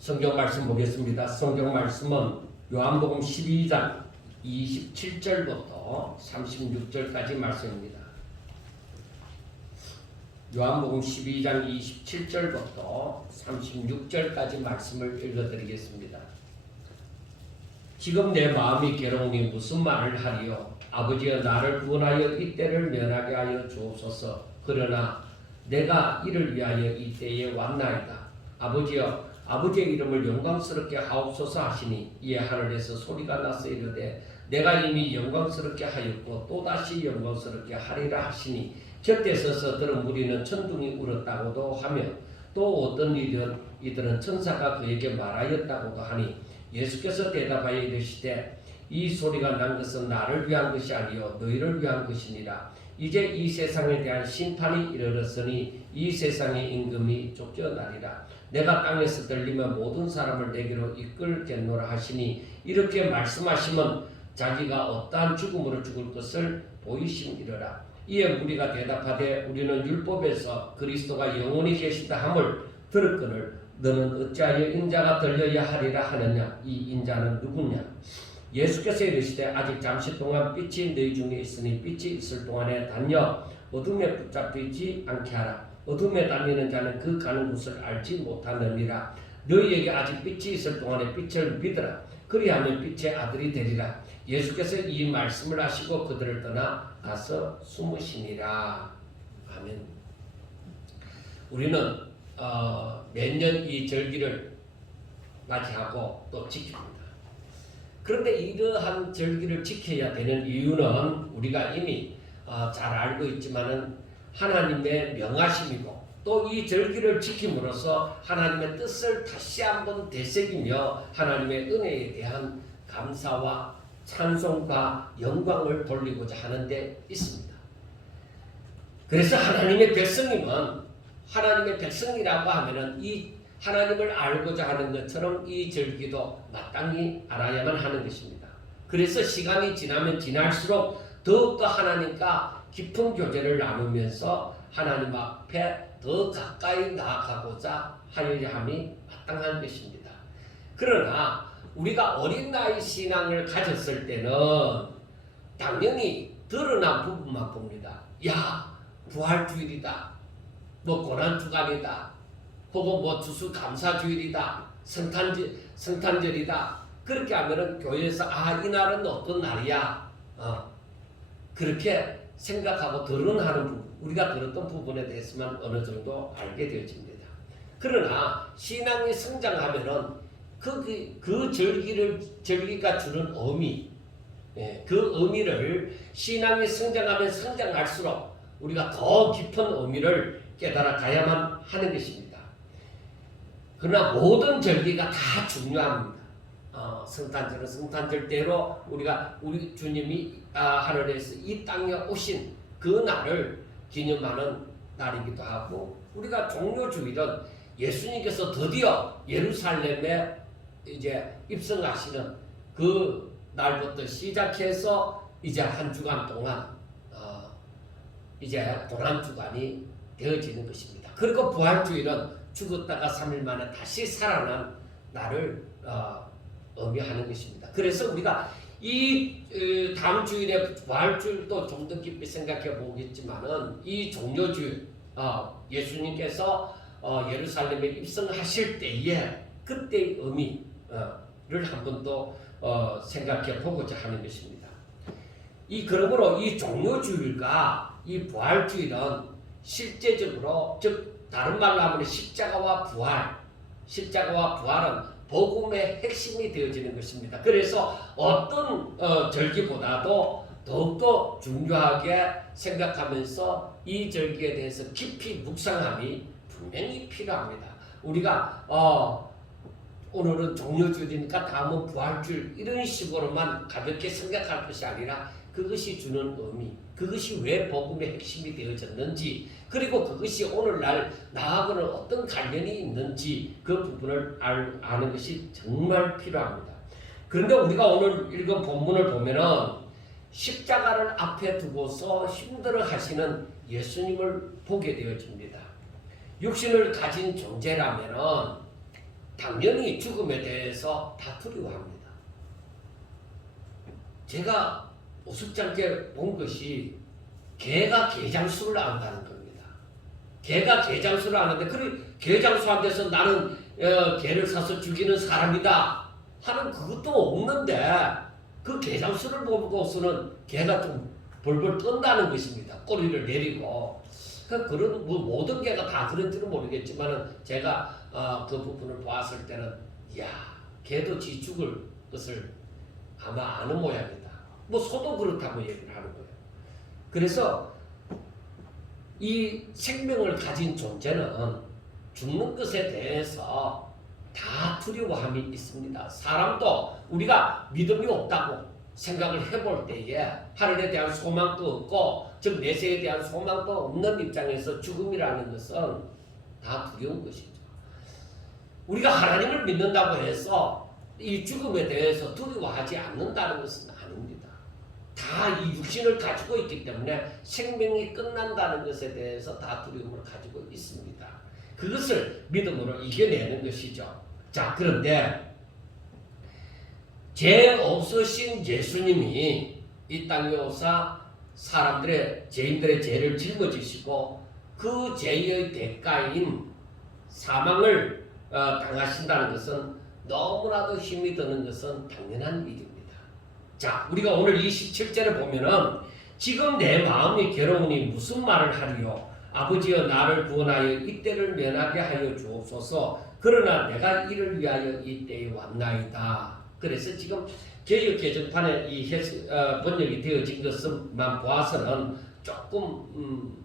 성경 말씀 보겠습니다. 성경 말씀은 요한복음 12장 27절부터 36절까지 말씀입니다. 요한복음 12장 27절부터 36절까지 말씀을 읽어드리겠습니다. 지금 내 마음이 괴로우니 무슨 말을 하리요? 아버지여, 나를 구원하여 이때를 면하게 하여 주옵소서. 그러나 내가 이를 위하여 이때에 왔나이다. 아버지여, 아버지의 이름을 영광스럽게 하옵소서 하시니 이에 하늘에서 소리가 나서 이르되 내가 이미 영광스럽게 하였고 또다시 영광스럽게 하리라 하시니 곁에 서서 들은 무리는 천둥이 울었다고도 하며 또 어떤 이들은 천사가 그에게 말하였다고도 하니 예수께서 대답하여 이르시되 이 소리가 난 것은 나를 위한 것이 아니요 너희를 위한 것이니라. 이제 이 세상에 대한 심판이 이르렀으니 이 세상의 임금이 쫓겨나리라. 내가 땅에서 들리면 모든 사람을 내게로 이끌겠노라 하시니 이렇게 말씀하시면 자기가 어떠한 죽음으로 죽을 것을 보이심이러라. 이에 무리가 대답하되 우리는 율법에서 그리스도가 영원히 계시다 함을 들었거늘 너는 어찌하여 인자가 들려야 하리라 하느냐. 이 인자는 누구냐? 예수께서 이르시되 아직 잠시 동안 빛이 너희 중에 있으니 빛이 있을 동안에 다녀 어둠에 붙잡히지 않게 하라. 어둠에 다니는 자는 그 가는 곳을 알지 못하느니라. 너희에게 아직 빛이 있을 동안에 빛을 믿으라. 그리하면 빛의 아들이 되리라. 예수께서 이 말씀을 하시고 그들을 떠나 가서 숨으시니라. 아멘. 우리는 매년 이 절기를 맞이하고 또 지킵니다. 그런데 이러한 절기를 지켜야 되는 이유는 우리가 이미 잘 알고 있지만은 하나님의 명하심이고 또 이 절기를 지킴으로써 하나님의 뜻을 다시 한번 되새기며 하나님의 은혜에 대한 감사와 찬송과 영광을 돌리고자 하는 데 있습니다. 그래서 하나님의 백성이면 하나님의 백성이라고 하면은 이 하나님을 알고자 하는 것처럼 이 절기도 마땅히 알아야만 하는 것입니다. 그래서 시간이 지나면 지날수록 더욱더 하나님과 깊은 교제를 나누면서 하나님 앞에 더 가까이 나아가고자 하려 함이 마땅한 것입니다. 그러나 우리가 어린 나이 신앙을 가졌을 때는 당연히 드러난 부분만 봅니다. 야, 부활주일이다. 뭐 고난주간이다. 혹은 뭐 주수감사주일이다. 성탄절이다. 그렇게 하면은 교회에서 이날은 어떤 날이야. 그렇게 생각하고 거론하는 부분, 우리가 들었던 부분에 대해서만 어느 정도 알게 되어집니다. 그러나 신앙이 성장하면은 그 절기가 주는 의미, 그 의미를 신앙이 성장하면 성장할수록 우리가 더 깊은 의미를 깨달아 가야만 하는 것입니다. 그러나 모든 절기가 다 중요합니다. 성탄절은 성탄절대로 우리 주님이 하늘에서 이 땅에 오신 그 날을 기념하는 날이기도 하고, 우리가 종료주일은 예수님께서 드디어 예루살렘에 이제 입성하시는 그 날부터 시작해서 이제 한 주간 동안 이제 고난주간이 되어지는 것입니다. 그리고 부활주일은 죽었다가 3일 만에 다시 살아난 날을 의미하는 것입니다. 그래서 우리가 이 다음 주일에 부활주일도 좀 더 깊이 생각해 보겠지만은 이 종료주일, 예수님께서 예루살렘에 입성하실 때에 그때의 의미를 한 번 더 생각해 보고자 하는 것입니다. 그러므로 이 종료주일과 이 부활주일은 실제적으로, 즉 다른 말로 하면 십자가와 부활은 복음의 핵심이 되어지는 것입니다. 그래서 어떤 절기보다도 더욱더 중요하게 생각하면서 이 절기에 대해서 깊이 묵상함이 분명히 필요합니다. 우리가 오늘은 종료주일이니까 다음은 부활주일 이런 식으로만 가볍게 생각할 것이 아니라 그것이 주는 의미, 그것이 왜 복음의 핵심이 되어졌는지, 그리고 그것이 오늘날 나하고는 어떤 관련이 있는지 그 부분을 아는 것이 정말 필요합니다. 그런데 우리가 오늘 읽은 본문을 보면은 십자가를 앞에 두고서 힘들어 하시는 예수님을 보게 되어집니다. 육신을 가진 존재라면은 당연히 죽음에 대해서 다 두려워합니다. 제가 우습지 않게 본 것이 개가 개장수를 안다는 겁니다. 개가 개장수를 아는데 그 개장수한 데서 나는 개를 사서 죽이는 사람이다 하는 그것도 없는데 그 개장수를 보고서는 개가 좀 벌벌 떤다는 것입니다. 꼬리를 내리고 그런 모든 개가 다 그런지는 모르겠지만 제가 그 부분을 봤을 때는 야 개도 지 죽을 것을 아마 아는 모양이다. 뭐 소도 그렇다고 얘기를 하는 거예요. 그래서 이 생명을 가진 존재는 죽는 것에 대해서 다 두려워함이 있습니다. 사람도 우리가 믿음이 없다고 생각을 해볼 때에 하늘에 대한 소망도 없고 즉 내세에 대한 소망도 없는 입장에서 죽음이라는 것은 다 두려운 것이죠. 우리가 하나님을 믿는다고 해서 이 죽음에 대해서 두려워하지 않는다는 것은 아닙니다. 다 이 육신을 가지고 있기 때문에 생명이 끝난다는 것에 대해서 다 두려움을 가지고 있습니다. 그것을 믿음으로 이겨내는 것이죠. 자, 그런데 죄 없으신 예수님이 이 땅에 오사 죄인들의 죄를 짊어지시고 그 죄의 대가인 사망을 당하신다는 것은 너무나도 힘이 드는 것은 당연한 일입니다. 자, 우리가 오늘 27절에 보면은 지금 내 마음이 괴로우니 무슨 말을 하리요? 아버지여 나를 구원하여 이때를 면하게 하여 주옵소서. 그러나 내가 이를 위하여 이때에 왔나이다. 그래서 지금 개역개정판에 이 번역이 되어진 것만 보아서는 조금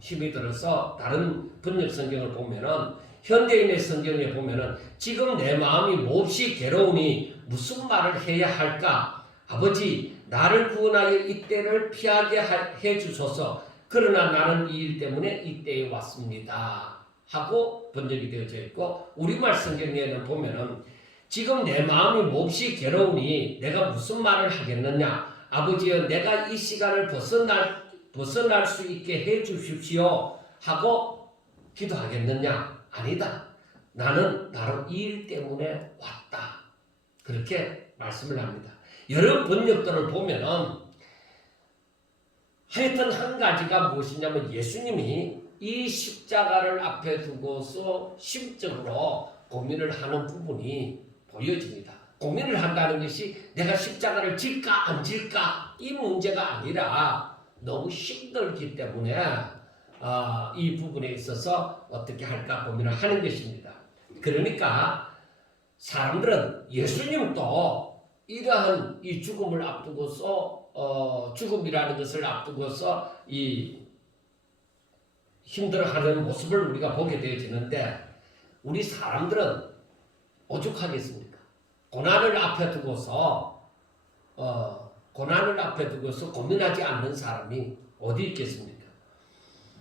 힘이 들어서 다른 번역 성경을 보면은 현대인의 성경에 보면은 지금 내 마음이 몹시 괴로우니 무슨 말을 해야 할까? 아버지 나를 구원하여 이때를 피하게 해 주소서. 그러나 나는 이 일 때문에 이때에 왔습니다. 하고 번역이 되어져 있고 우리말 성경에는 보면은 지금 내 마음이 몹시 괴로우니 내가 무슨 말을 하겠느냐? 아버지여 내가 이 시간을 벗어날 수 있게 해 주십시오. 하고 기도하겠느냐? 아니다. 나는 바로 이 일 때문에 왔다. 그렇게 말씀을 합니다. 여러 번역들을 보면은 하여튼 한 가지가 무엇이냐면 예수님이 이 십자가를 앞에 두고서 심적으로 고민을 하는 부분이 보여집니다. 고민을 한다는 것이 내가 십자가를 질까 안 질까 이 문제가 아니라 너무 힘들기 때문에 이 부분에 있어서 어떻게 할까 고민을 하는 것입니다. 그러니까 사람들은 예수님도 이러한 이 죽음을 앞두고서 죽음이라는 것을 앞두고서 이 힘들어하는 모습을 우리가 보게 되어지는데 우리 사람들은 오죽하겠습니까? 고난을 앞에 두고서 고민하지 않는 사람이 어디 있겠습니까?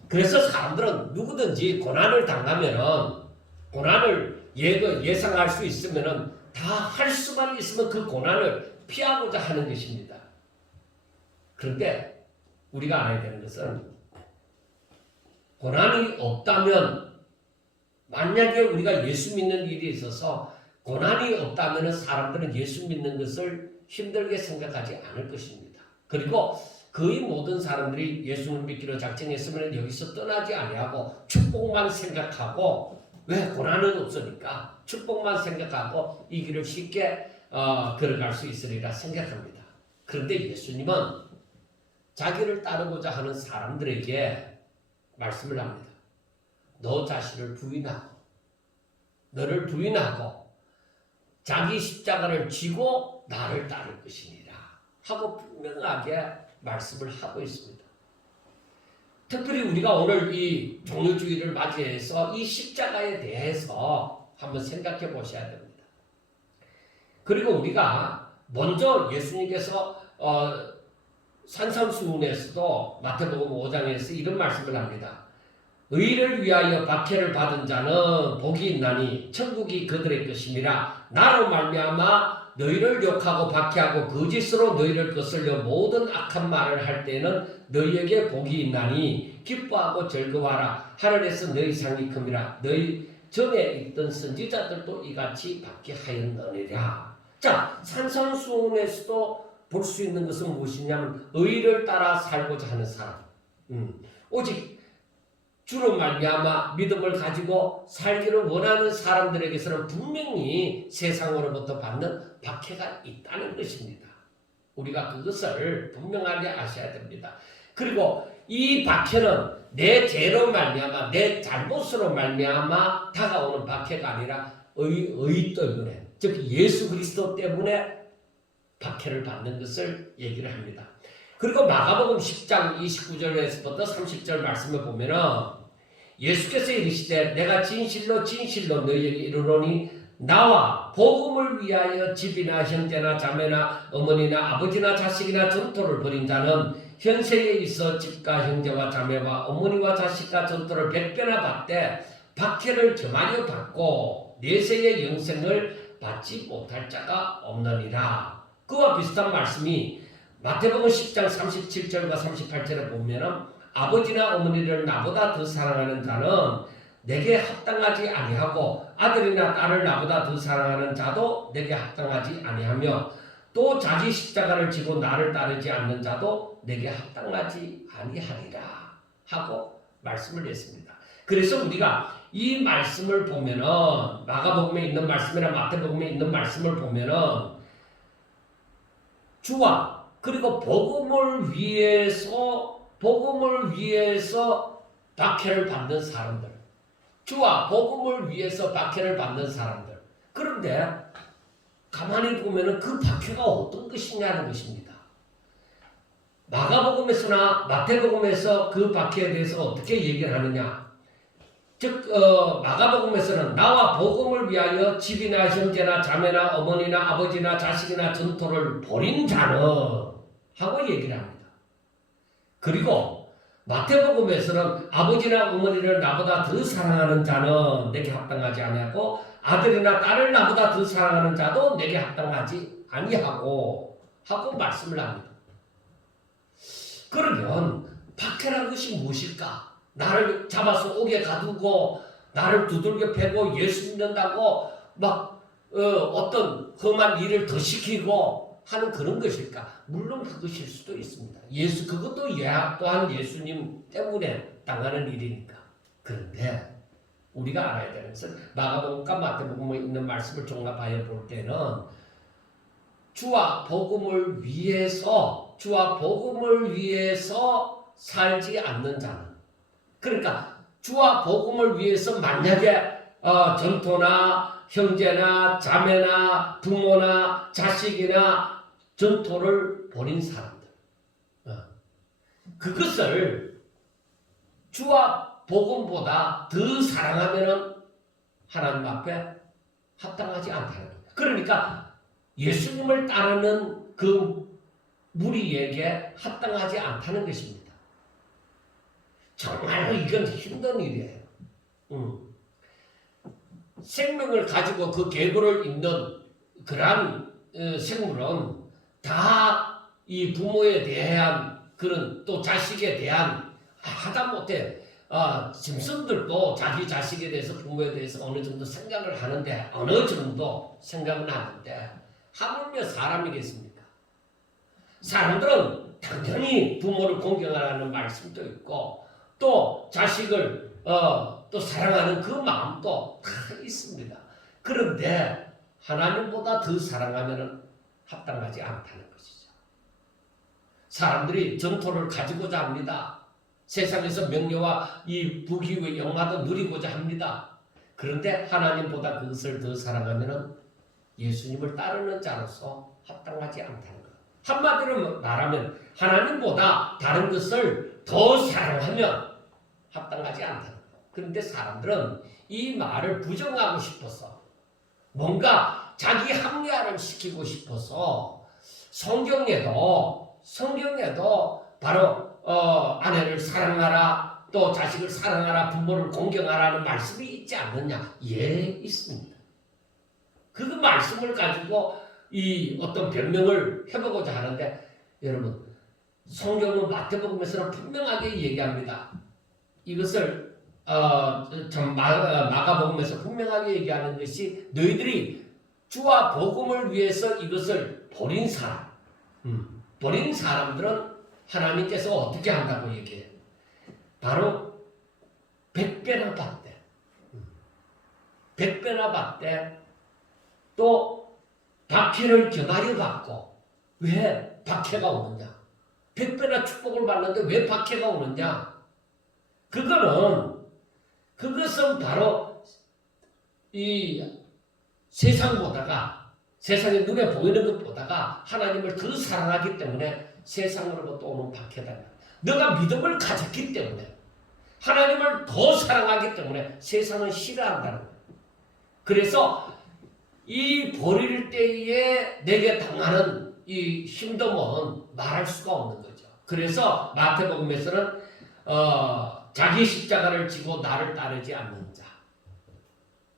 그래서 사람들은 누구든지 고난을 당하면은 고난을 예상할 수 있으면은 다 할 수만 있으면 그 고난을 피하고자 하는 것입니다. 그런데 우리가 알아야 되는 것은 고난이 없다면 만약에 우리가 예수 믿는 일이 있어서 고난이 없다면 사람들은 예수 믿는 것을 힘들게 생각하지 않을 것입니다. 그리고 거의 모든 사람들이 예수를 믿기로 작정했으면 여기서 떠나지 아니하고 축복만 생각하고 왜 고난은 없으니까 축복만 생각하고 이 길을 쉽게 걸어갈 수 있으리라 생각합니다. 그런데 예수님은 자기를 따르고자 하는 사람들에게 말씀을 합니다. 너 자신을 부인하고 너를 부인하고 자기 십자가를 지고 나를 따를 것이니라 하고 분명하게 말씀을 하고 있습니다. 특별히 우리가 오늘 이 종료주의를 맞이해서 이 십자가에 대해서 한번 생각해 보셔야 됩니다. 그리고 우리가 먼저 예수님께서 산상수훈에서도 마태복음 5장에서 이런 말씀을 합니다. 의를 위하여 박해를 받은 자는 복이 있나니 천국이 그들의 것임이라. 나로 말미암아 너희를 욕하고 박해하고 거짓으로 너희를 거슬려 모든 악한 말을 할 때는 너희에게 복이 있나니 기뻐하고 즐거워하라. 하늘에서 너희 상이 큼이라. 전에 있던 선지자들도 이같이 받게 하였느니라. 자, 산상수훈에서도 볼 수 있는 것은 무엇이냐면 의를 따라 살고자 하는 사람. 오직 주로 말미암아 믿음을 가지고 살기를 원하는 사람들에게서는 분명히 세상으로부터 받는 박해가 있다는 것입니다. 우리가 그것을 분명하게 아셔야 됩니다. 그리고 이 박해는 내 죄로 말미암아 내 잘못으로 말미암아 다가오는 박해가 아니라 의 때문에, 즉 예수 그리스도 때문에 박해를 받는 것을 얘기를 합니다. 그리고 마가복음 10장 29절에서부터 30절 말씀을 보면은 예수께서 이르시되 내가 진실로 진실로 너희에게 이르노니 나와 복음을 위하여 집이나 형제나 자매나 어머니나 아버지나 자식이나 전토를 벌인 자는 현세에 있어 집과 형제와 자매와 어머니와 자식과 전토를 100배나 받되 박해를 저 많이 받고 내세의 영생을 받지 못할 자가 없느니라. 그와 비슷한 말씀이 마태복음 10장 37절과 38절에 보면은 아버지나 어머니를 나보다 더 사랑하는 자는 내게 합당하지 아니하고 아들이나 딸을 나보다 더 사랑하는 자도 내게 합당하지 아니하며 또 자기 십자가를 지고 나를 따르지 않는 자도 내게 합당하지 아니하리라 하고 말씀을 냈습니다. 그래서 우리가 이 말씀을 보면은 마가복음에 있는 말씀이나 마태복음에 있는 말씀을 보면은 주와 그리고 복음을 위해서 박해를 받는 사람들, 주와 복음을 위해서 박해를 받는 사람들. 그런데 가만히 보면은 그 박해가 어떤 것이냐는 것입니다. 마가복음에서나 마태복음에서 그 박해에 대해서 어떻게 얘기를 하느냐? 즉 마가복음에서는 나와 복음을 위하여 집이나 형제나 자매나 어머니나 아버지나 자식이나 전토를 벌인 자는 하고 얘기를 합니다. 그리고 마태복음에서는 아버지나 어머니를 나보다 더 사랑하는 자는 내게 합당하지 아니하고 아들이나 딸을 나보다 더 사랑하는 자도 내게 합당하지 아니하고 하고 말씀을 합니다. 그러면 박해라는 것이 무엇일까? 나를 잡아서 옥에 가두고 나를 두들겨 패고 예수 믿는다고 막 어떤 험한 일을 더 시키고 하는 그런 것일까? 물론 그것일 수도 있습니다. 그것도 또한 예수님 때문에 당하는 일이니까. 그런데 우리가 알아야 되는 것은 마가복음과 마태복음에 있는 말씀을 종합하여 볼 때는 주와 복음을 위해서 살지 않는 자는, 그러니까 주와 복음을 위해서 만약에 전토나 형제나 자매나 부모나 자식이나 전토를 벌인 사람들, 그것을 주와 복음보다 더 사랑하면은 하나님 앞에 합당하지 않다는 겁니다. 그러니까 예수님을 따르는 그 무리에게 합당하지 않다는 것입니다. 정말로 이건 힘든 일이에요. 생명을 가지고 그 계보를 잇는 그러한 생물은 다 이 부모에 대한 그런 또 자식에 대한 하다못해 짐승들도 자기 자식에 대해서 부모에 대해서 어느 정도 생각을 하는데 하물며 사람이겠습니까? 사람들은 당연히 부모를 공경하라는 말씀도 있고 또 자식을 또 사랑하는 그 마음도 다 있습니다. 그런데 하나님보다 더 사랑하면 합당하지 않다는 것이죠. 사람들이 전토를 가지고자 합니다. 세상에서 명예와 이 부귀의 영화도 누리고자 합니다. 그런데 하나님보다 그것을 더 사랑하면 예수님을 따르는 자로서 합당하지 않다는 것. 한마디로 말하면 하나님보다 다른 것을 더 사랑하면 합당하지 않다는 것. 그런데 사람들은 이 말을 부정하고 싶어서 뭔가 자기 합리화를 시키고 싶어서 성경에도 바로 아내를 사랑하라, 또 자식을 사랑하라, 부모를 공경하라는 말씀이 있지 않느냐? 예, 있습니다. 그 말씀을 가지고 이 어떤 변명을 해보고자 하는데, 여러분 성경은 마태복음에서는 분명하게 얘기합니다. 이것을 마가복음에서 분명하게 얘기하는 것이 너희들이 주와 복음을 위해서 이것을 버린 사람, 버린 사람들은 하나님께서 어떻게 한다고 얘기해요? 바로 100배나 받대. 100배나 받대. 또 박해를 경하여 받고. 왜 박해가 오느냐? 100배나 축복을 받는데 왜 박해가 오느냐? 그것은 바로 이 세상보다가, 세상의 눈에 보이는 것보다가 하나님을 더 사랑하기 때문에 세상으로부터 오는 박해다. 너가 믿음을 가졌기 때문에, 하나님을 더 사랑하기 때문에 세상은 싫어한다는 거예요. 그래서 이 버릴 때에 내게 당하는 이 힘듦은 말할 수가 없는 거죠. 그래서 마태복음에서는 자기 십자가를 지고 나를 따르지 않는 자.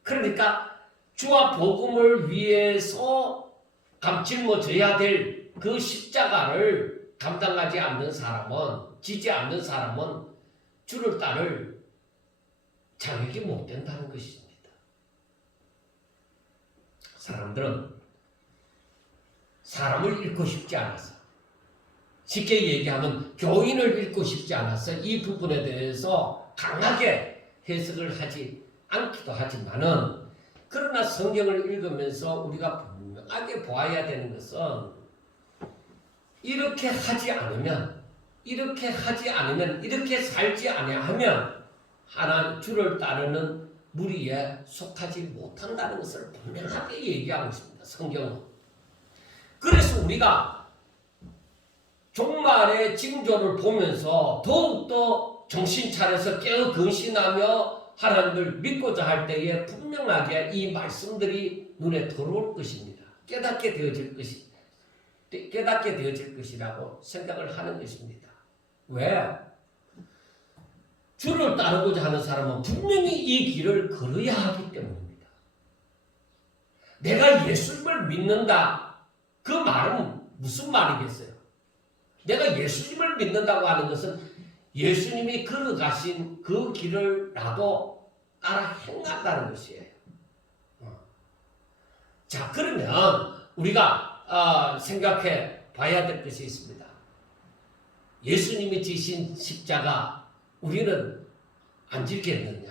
그러니까 주와 복음을 위해서 짊어져야 될 그 십자가를 감당하지 않는 사람은, 지지 않는 사람은 주를 따를 자격이 못 된다는 것입니다. 사람들은 사람을 잃고 싶지 않았어. 쉽게 얘기하면 교인을 잃고 싶지 않았어. 이 부분에 대해서 강하게 해석을 하지 않기도 하지만은, 그러나 성경을 읽으면서 우리가 분명하게 보아야 되는 것은 이렇게 하지 않으면, 이렇게 살지 아니하면 하나님 주를 따르는 무리에 속하지 못한다는 것을 분명하게 얘기하고 있습니다. 성경은. 그래서 우리가 종말의 징조를 보면서 더욱더 정신 차려서 깨어 근신하며 하나님을 믿고자 할 때에 분명하게 이 말씀들이 눈에 들어올 것입니다. 깨닫게 되어질 것이라고 생각을 하는 것입니다. 왜? 주를 따르고자 하는 사람은 분명히 이 길을 걸어야 하기 때문입니다. 내가 예수님을 믿는다. 그 말은 무슨 말이겠어요? 내가 예수님을 믿는다고 하는 것은 예수님이 걸어가신 그 길을 나도 따라 행한다는 것이에요. 자, 그러면 우리가 생각해 봐야 될 것이 있습니다. 예수님이 지신 십자가 우리는 안 지겠느냐?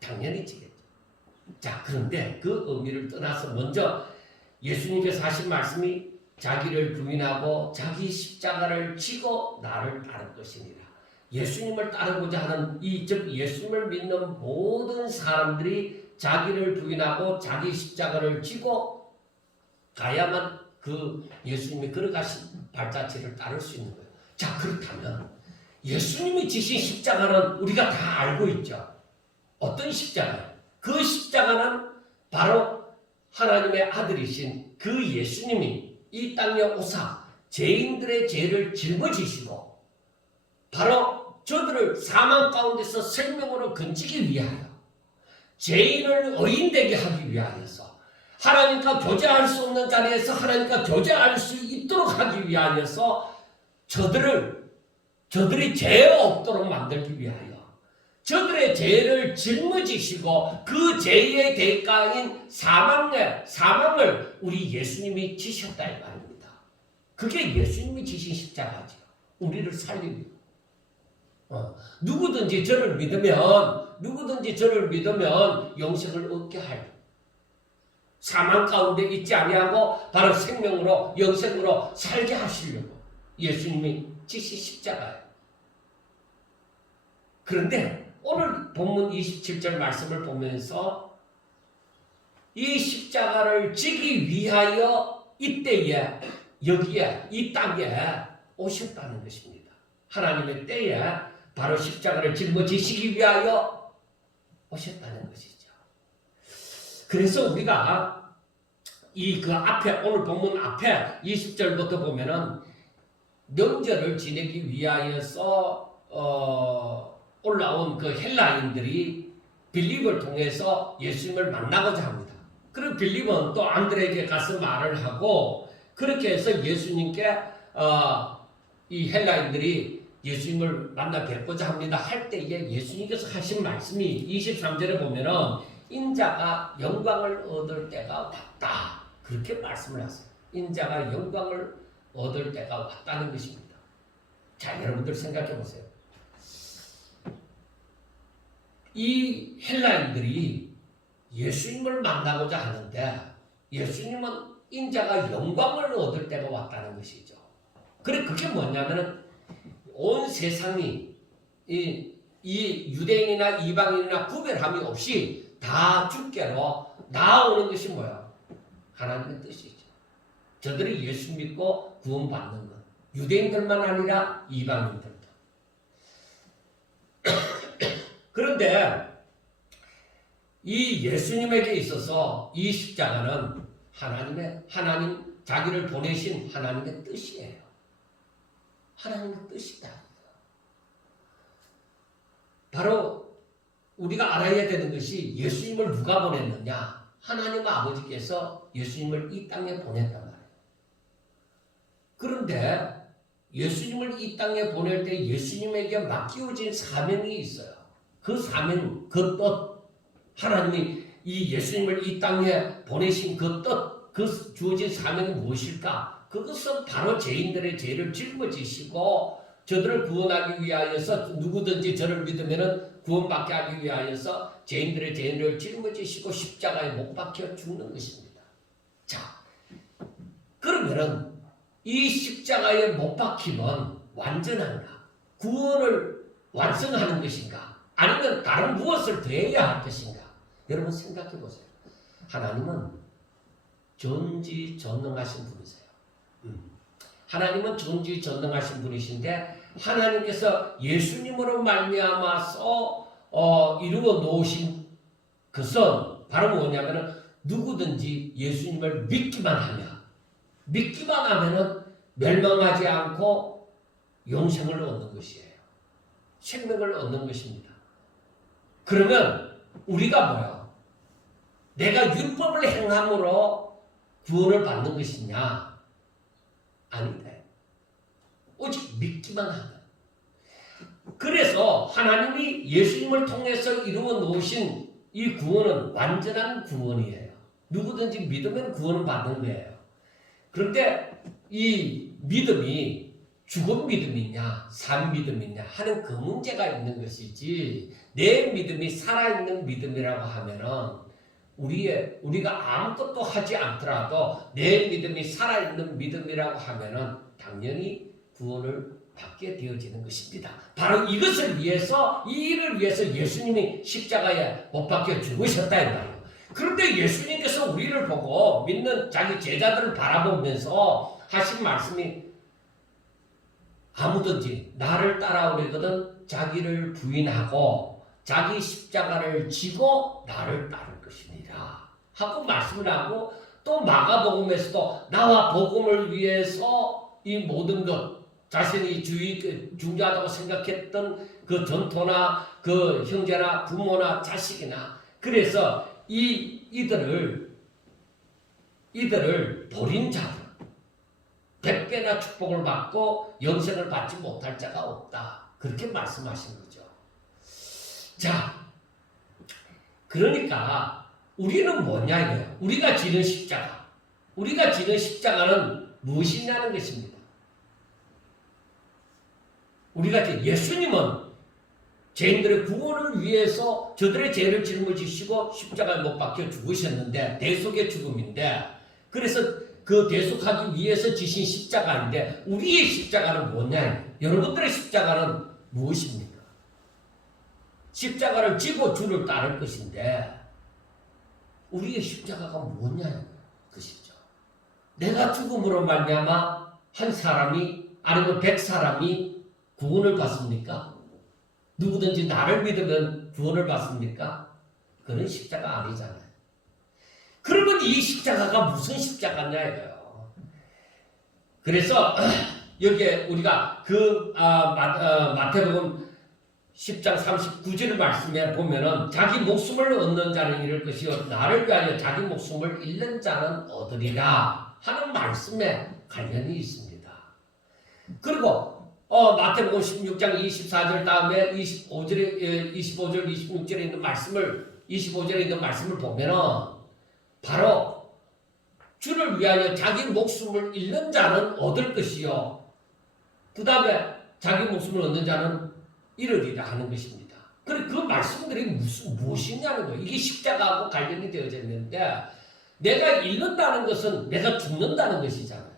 당연히 지겠죠. 자, 그런데 그 의미를 떠나서 먼저 예수님께서 하신 말씀이 자기를 부인하고 자기 십자가를 지고 나를 따를 것이니라. 예수님을 따르고자 하는 즉 예수님을 믿는 모든 사람들이 자기를 부인하고 자기 십자가를 지고 가야만 그 예수님이 걸어가신 발자취를 따를 수 있는 거예요. 자, 그렇다면 예수님이 지신 십자가는 우리가 다 알고 있죠. 어떤 십자가요? 그 십자가는 바로 하나님의 아들이신 그 예수님이 이 땅에 오사 죄인들의 죄를 짊어지시고 바로 저들을 사망 가운데서 생명으로 건지기 위하여, 죄인을 의인되게 하기 위하여서, 하나님과 교제할 수 없는 자리에서 하나님과 교제할 수 있도록 하기 위하여서 저들이 죄 없도록 만들기 위하여 저들의 죄를 짊어지시고 그 죄의 대가인 사망을 우리 예수님이 지셨다 이 말입니다. 그게 예수님이 지신 십자가죠. 우리를 살리기. 누구든지 저를 믿으면 영생을 얻게 하여 사망 가운데 있지 아니하고 바로 생명으로 영생으로 살게 하시려고 예수님이 지신 십자가예요. 그런데 오늘 본문 27절 말씀을 보면서 이 십자가를 지기 위하여 이때에 여기에 이 땅에 오셨다는 것입니다. 하나님의 때에 바로 십자가를 짊어지시기 위하여 오셨다는 것이죠. 그래서 우리가 그 앞에 오늘 본문 앞에 20절부터 보면은 명절을 지내기 위하여서 올라온 그 헬라인들이 빌립을 통해서 예수님을 만나고자 합니다. 그리고 빌립은 또 안드레에게 가서 말을 하고 그렇게 해서 예수님께 이 헬라인들이 예수님을 만나 뵙고자 합니다 할 때에 예수님께서 하신 말씀이 23절에 보면은 인자가 영광을 얻을 때가 왔다. 그렇게 말씀을 하세요. 인자가 영광을 얻을 때가 왔다는 것입니다. 자, 여러분들 생각해 보세요. 이 헬라인들이 예수님을 만나고자 하는데 예수님은 인자가 영광을 얻을 때가 왔다는 것이죠. 그래, 그게 뭐냐면은 온 세상이 이 유대인이나 이방인이나 구별함이 없이 다 주께로 나아오는 것이 뭐야? 하나님의 뜻이죠. 저들이 예수 믿고 구원받는 것. 유대인들만 아니라 이방인들도. 그런데 이 예수님에게 있어서 이 십자가는 하나님 자기를 보내신 하나님의 뜻이에요. 하나님의 뜻이다. 바로 우리가 알아야 되는 것이 예수님을 누가 보냈느냐? 하나님 아버지께서 예수님을 이 땅에 보냈단 말이에요. 그런데 예수님을 이 땅에 보낼 때 예수님에게 맡겨진 사명이 있어요. 그 사명, 그 뜻, 하나님이 이 예수님을 이 땅에 보내신 그 뜻, 그 주어진 사명이 무엇일까? 그것은 바로 죄인들의 죄를 짊어지시고 저들을 구원하기 위하여서 누구든지 저를 믿으면 구원받게 하기 위하여서 죄인들의 죄를 짊어지시고 십자가에 못 박혀 죽는 것입니다. 자, 그러면은 이 십자가에 못 박힘은 완전한가? 구원을 완성하는 것인가? 아니면 다른 무엇을 더해야 할 것인가? 여러분 생각해 보세요. 하나님은 전지전능하신 분이세요. 하나님은 전지전능하신 분이신데 하나님께서 예수님으로 말미암아서 이루어 놓으신 것은 바로 뭐냐면은 누구든지 예수님을 믿기만 하면은 멸망하지 않고 영생을 얻는 것이에요. 생명을 얻는 것입니다. 그러면 우리가 뭐야? 내가 율법을 행함으로 구원을 받는 것이냐? 아닌데. 오직 믿기만 하면. 그래서 하나님이 예수님을 통해서 이루어 놓으신 이 구원은 완전한 구원이에요. 누구든지 믿으면 구원을 받는 거예요. 그런데 이 믿음이 죽은 믿음이냐, 산 믿음이냐 하는 그 문제가 있는 것이지, 내 믿음이 살아있는 믿음이라고 하면은 우리가 아무것도 하지 않더라도 내 믿음이 살아있는 믿음이라고 하면은 당연히 구원을 받게 되어지는 것입니다. 바로 이것을 위해서, 이 일을 위해서 예수님이 십자가에 못 박혀 죽으셨다 이 말이에요. 그런데 예수님께서 우리를 보고 믿는 자기 제자들을 바라보면서 하신 말씀이 아무든지 나를 따라오려거든 자기를 부인하고 자기 십자가를 지고 나를 따를 것이니라 하고 말씀을 하고, 또 마가복음에서도 나와 복음을 위해서 이 모든 것, 자신이 중요하다고 생각했던 그 전토나 그 형제나 부모나 자식이나, 그래서 이들을 버린 자들 100배나 축복을 받고 영생을 받지 못할 자가 없다. 그렇게 말씀하신 거죠. 자, 그러니까 우리는 뭐냐 이거예요. 우리가 지는 십자가는 무엇이냐는 것입니다. 예수님은 죄인들의 구원을 위해서 저들의 죄를 짊어지시고 십자가에 못 박혀 죽으셨는데, 대속의 죽음인데, 그래서 그 대속하기 위해서 지신 십자가인데, 우리의 십자가는 뭐냐? 여러분들의 십자가는 무엇입니까? 십자가를 지고 주를 따를 것인데, 우리의 십자가가 뭐냐는 것이죠. 내가 죽음으로 말미암아 한 사람이 아니면 100사람이 구원을 받습니까? 누구든지 나를 믿으면 구원을 받습니까? 그런 십자가 아니잖아요. 그러면 이 십자가가 무슨 십자가냐 이거예요. 그래서 여기에 우리가 마태복음 10장 39절 말씀에 보면은 자기 목숨을 얻는 자는 잃을 것이요 나를 위하여 자기 목숨을 잃는 자는 얻으리라 하는 말씀에 관련이 있습니다. 그리고 마태복음 16장 24절 다음에 25절, 26절에 있는 말씀을 25절에 있는 말씀을 보면은 바로 주를 위하여 자기 목숨을 잃는 자는 얻을 것이요. 그 다음에 자기 목숨을 얻는 자는 잃으리라 하는 것입니다. 그래, 그 말씀들이 무엇이냐는 거예요. 이게 십자가하고 관련이 되어져 있는데 내가 잃는다는 것은 내가 죽는다는 것이잖아요.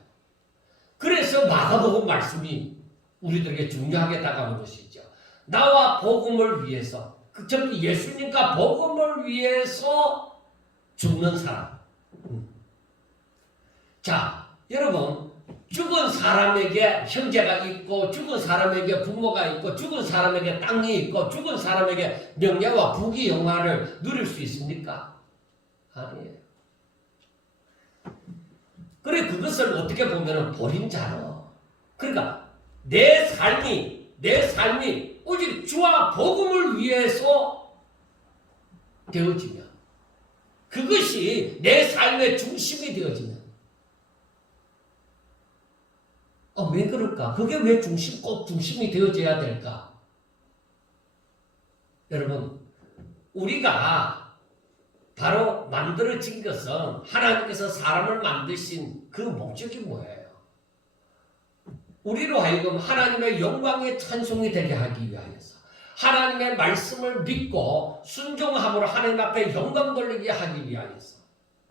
그래서 마가복음 말씀이 우리들에게 중요하게 다가오는 것이죠. 나와 복음을 위해서, 즉 예수님과 복음을 위해서 죽는 사람. 자, 여러분, 죽은 사람에게 형제가 있고, 죽은 사람에게 부모가 있고, 죽은 사람에게 땅이 있고, 죽은 사람에게 명예와 부귀 영화를 누릴 수 있습니까? 아니에요. 그래, 그것을 어떻게 보면 버린 자로. 그러니까 내 삶이 오직 주와 복음을 위해서 되어지면, 그것이 내 삶의 중심이 되어지면, 왜 그럴까? 그게 왜 꼭 중심이 되어져야 될까? 여러분, 우리가 바로 만들어진 것은 하나님께서 사람을 만드신 그 목적이 뭐예요? 우리로 하여금 하나님의 영광의 찬송이 되게 하기 위하여서, 하나님의 말씀을 믿고 순종함으로 하나님 앞에 영광 돌리게 하기 위하여서,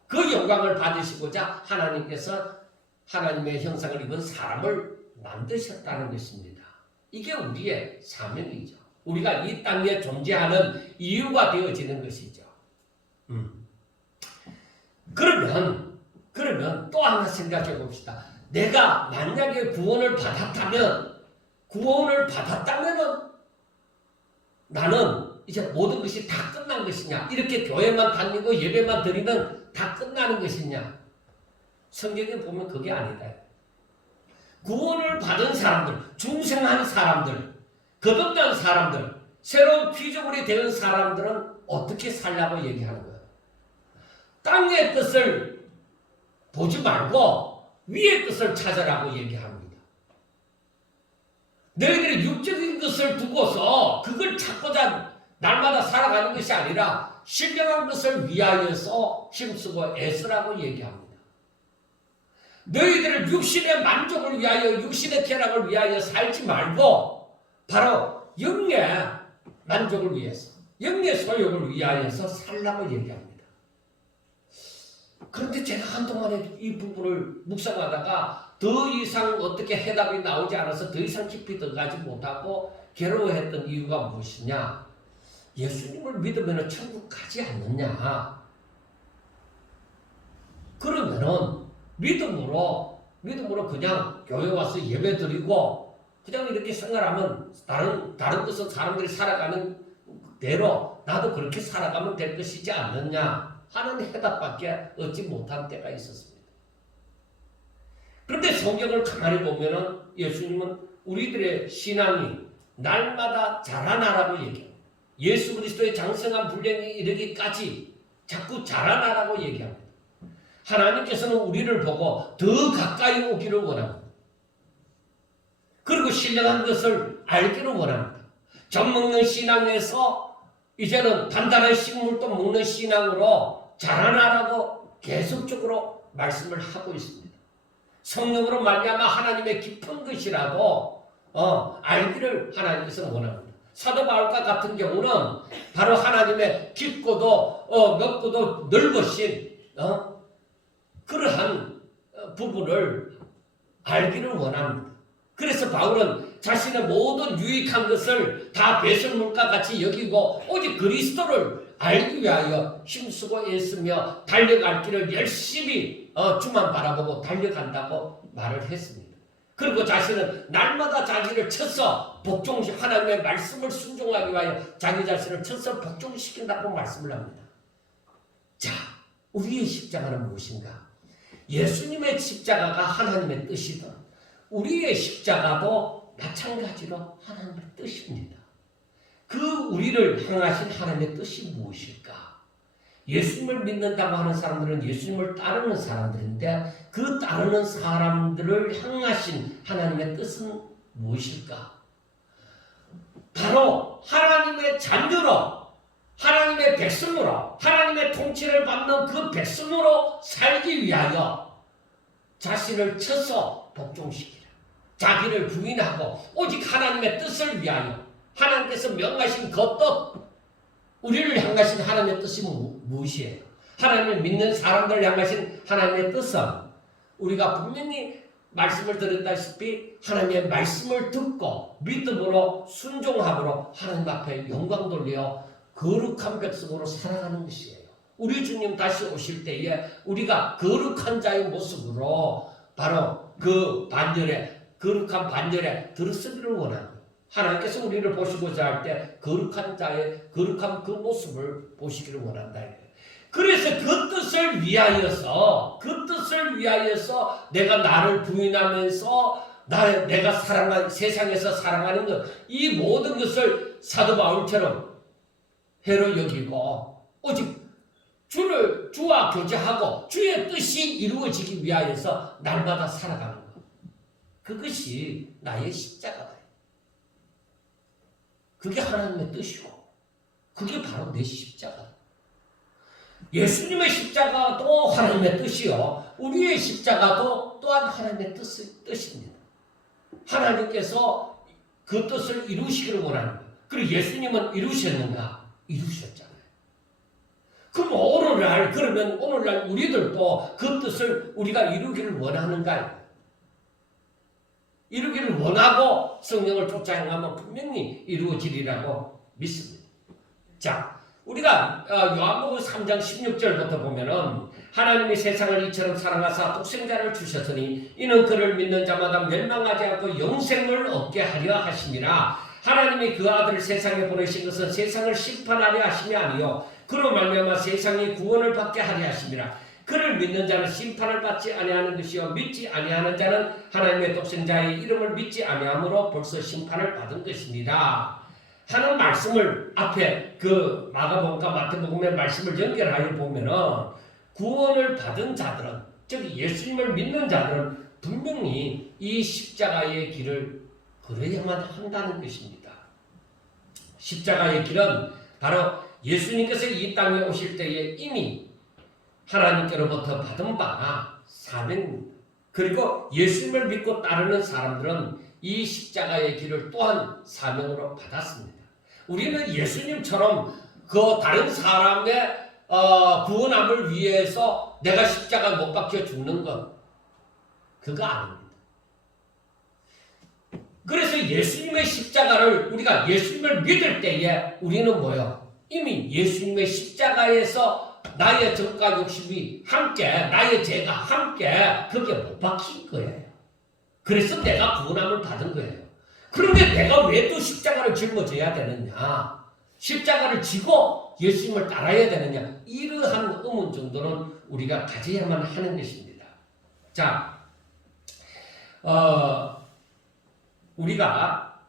그 영광을 받으시고자 하나님께서 하나님의 형상을 입은 사람을 만드셨다는 것입니다. 이게 우리의 사명이죠. 우리가 이 땅에 존재하는 이유가 되어지는 것이죠. 그러면 또 하나 생각해 봅시다. 내가 만약에 구원을 받았다면은 나는 이제 모든 것이 다 끝난 것이냐? 이렇게 교회만 다니고 예배만 드리면 다 끝나는 것이냐? 성경에 보면 그게 아니다. 구원을 받은 사람들, 중생한 사람들, 거듭난 사람들, 새로운 피조물이 된 사람들은 어떻게 살라고 얘기하는 거예요? 땅의 뜻을 보지 말고 위의 뜻을 찾아라고 얘기합니다. 너희들이 육적인 것을 두고서 그걸 찾고자 날마다 살아가는 것이 아니라 신령한 것을 위하여서 힘쓰고 애쓰라고 얘기합니다. 너희들을 육신의 만족을 위하여, 육신의 쾌락을 위하여 살지 말고 바로 영의 만족을 위해서, 영의 소욕을 위하여서 살라고 얘기합니다. 그런데 제가 한동안에 이 부분을 묵상하다가 더 이상 어떻게 해답이 나오지 않아서 더 이상 깊이 들어가지 못하고 괴로워했던 이유가 무엇이냐? 예수님을 믿으면 천국 가지 않느냐? 그러면은 믿음으로 그냥 교회 와서 예배 드리고 그냥 이렇게 생각하면 다른 것은 사람들이 살아가는 대로 나도 그렇게 살아가면 될 것이지 않느냐 하는 해답밖에 얻지 못한 때가 있었습니다. 그런데 성경을 가만히 보면은 예수님은 우리들의 신앙이 날마다 자라나라고 얘기합니다. 예수 그리스도의 장성한 분량이 이르기까지 자꾸 자라나라고 얘기합니다. 하나님께서는 우리를 보고 더 가까이 오기를 원합니다. 그리고 신령한 것을 알기를 원합니다. 젖 먹는 신앙에서 이제는 단단한 식물도 먹는 신앙으로 자라나라고 계속적으로 말씀을 하고 있습니다. 성령으로 말미암아 하나님의 깊은 것이라도 알기를 하나님께서 원합니다. 사도 바울과 같은 경우는 바로 하나님의 깊고도 넓고도 넓으신 그러한 부분을 알기를 원합니다. 그래서 바울은 자신의 모든 유익한 것을 다 배설물과 같이 여기고 오직 그리스도를 알기 위하여 힘쓰고 애쓰며 달려갈 길을 열심히 주만 바라보고 달려간다고 말을 했습니다. 그리고 자신은 날마다 자기를 쳐서 하나님의 말씀을 순종하기 위하여 자기 자신을 쳐서 복종시킨다고 말씀을 합니다. 자, 우리의 십자가는 무엇인가? 예수님의 십자가가 하나님의 뜻이든 우리의 십자가도 마찬가지로 하나님의 뜻입니다. 그 우리를 향하신 하나님의 뜻이 무엇일까? 예수님을 믿는다고 하는 사람들은 예수님을 따르는 사람들인데 그 따르는 사람들을 향하신 하나님의 뜻은 무엇일까? 바로 하나님의 자녀로, 하나님의 백성으로, 하나님의 통치를 받는 그 백성으로 살기 위하여 자신을 쳐서 복종시키라. 자기를 부인하고 오직 하나님의 뜻을 위하여, 하나님께서 명하신 그 뜻, 우리를 향하신 하나님의 뜻이 무엇이에요? 하나님을 믿는 사람들을 향하신 하나님의 뜻은 우리가 분명히 말씀을 드렸다시피 하나님의 말씀을 듣고 믿음으로 순종함으로 하나님 앞에 영광 돌려 거룩한 백성으로 살아가는 것이에요. 우리 주님 다시 오실 때에 우리가 거룩한 자의 모습으로 바로 그 반열에, 거룩한 반열에 들어서기를 원하는 거예요. 하나님께서 우리를 보시고자 할 때 거룩한 자의 거룩한 그 모습을 보시기를 원한다. 그래서 그 뜻을 위하여서 내가 나를 부인하면서 내가 사랑한 세상에서 사랑하는 것, 이 모든 것을 사도 바울처럼 해로 여기고 오직 주와 교제하고 주의 뜻이 이루어지기 위하여서 날마다 살아가는 것, 그것이 나의 십자가다. 그게 하나님의 뜻이고 그게 바로 내 십자가다. 예수님의 십자가도 하나님의 뜻이요, 우리의 십자가도 또한 하나님의 뜻입니다. 하나님께서 그 뜻을 이루시기를 원하는 거예요. 그리고 예수님은 이루셨는가? 이루셨잖아요. 그럼 오늘날 우리들도 그 뜻을 우리가 이루기를 원하는가? 이루기를 원하고 성령을 쫓아 행하면 분명히 이루어지리라고 믿습니다. 자, 우리가 요한복음 3장 16절부터 보면은 하나님이 세상을 이처럼 사랑하사 독생자를 주셨으니 이는 그를 믿는 자마다 멸망하지 않고 영생을 얻게 하려 하심이라. 하나님이 그 아들을 세상에 보내신 것은 세상을 심판하려 하심이 아니요 그로 말미암아 세상이 구원을 받게 하려 하심이라. 그를 믿는 자는 심판을 받지 아니하는 것이요 믿지 아니하는 자는 하나님의 독생자의 이름을 믿지 아니함으로 벌써 심판을 받은 것입니다. 하는 말씀을 앞에 그 마가복음과 마태복음의 말씀을 연결하여 보면은 구원을 받은 자들은, 즉 예수님을 믿는 자들은 분명히 이 십자가의 길을 걸어야만 한다는 것입니다. 십자가의 길은 바로 예수님께서 이 땅에 오실 때에 이미 하나님께로부터 받은 바가 사명입니다. 그리고 예수님을 믿고 따르는 사람들은 이 십자가의 길을 또한 사명으로 받았습니다. 우리는 예수님처럼 그 다른 사람의 구원함을 위해서 내가 십자가 못 박혀 죽는 건 그거 아닙니다. 그래서 예수님의 십자가를 우리가 예수님을 믿을 때에 우리는 뭐요? 이미 예수님의 십자가에서 나의 정과 욕심이 함께, 나의 죄가 함께 거기에 못 박힌 거예요. 그래서 내가 구원함을 받은 거예요. 그런데 내가 왜 또 십자가를 짊어져야 되느냐? 십자가를 지고 예수님을 따라야 되느냐? 이러한 의문 정도는 우리가 가져야만 하는 것입니다. 자, 우리가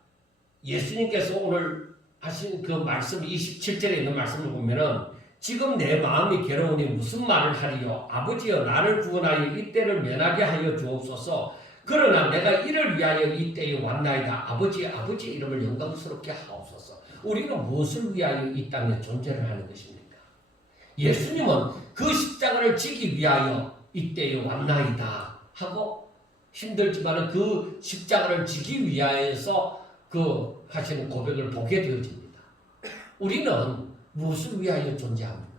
예수님께서 오늘 하신 그 말씀 27절에 있는 말씀을 보면은 지금 내 마음이 괴로우니 무슨 말을 하리요? 아버지여 나를 구원하여 이때를 면하게 하여 주옵소서. 그러나 내가 이를 위하여 이때에 왔나이다. 아버지의 이름을 영광스럽게 하옵소서. 우리는 무엇을 위하여 이 땅에 존재를 하는 것입니까? 예수님은 그 십자가를 지기 위하여 이때에 왔나이다 하고 힘들지만 그 십자가를 지기 위하여서 그 하시는 고백을 보게 되어집니다. 우리는 무엇을 위하여 존재합니까?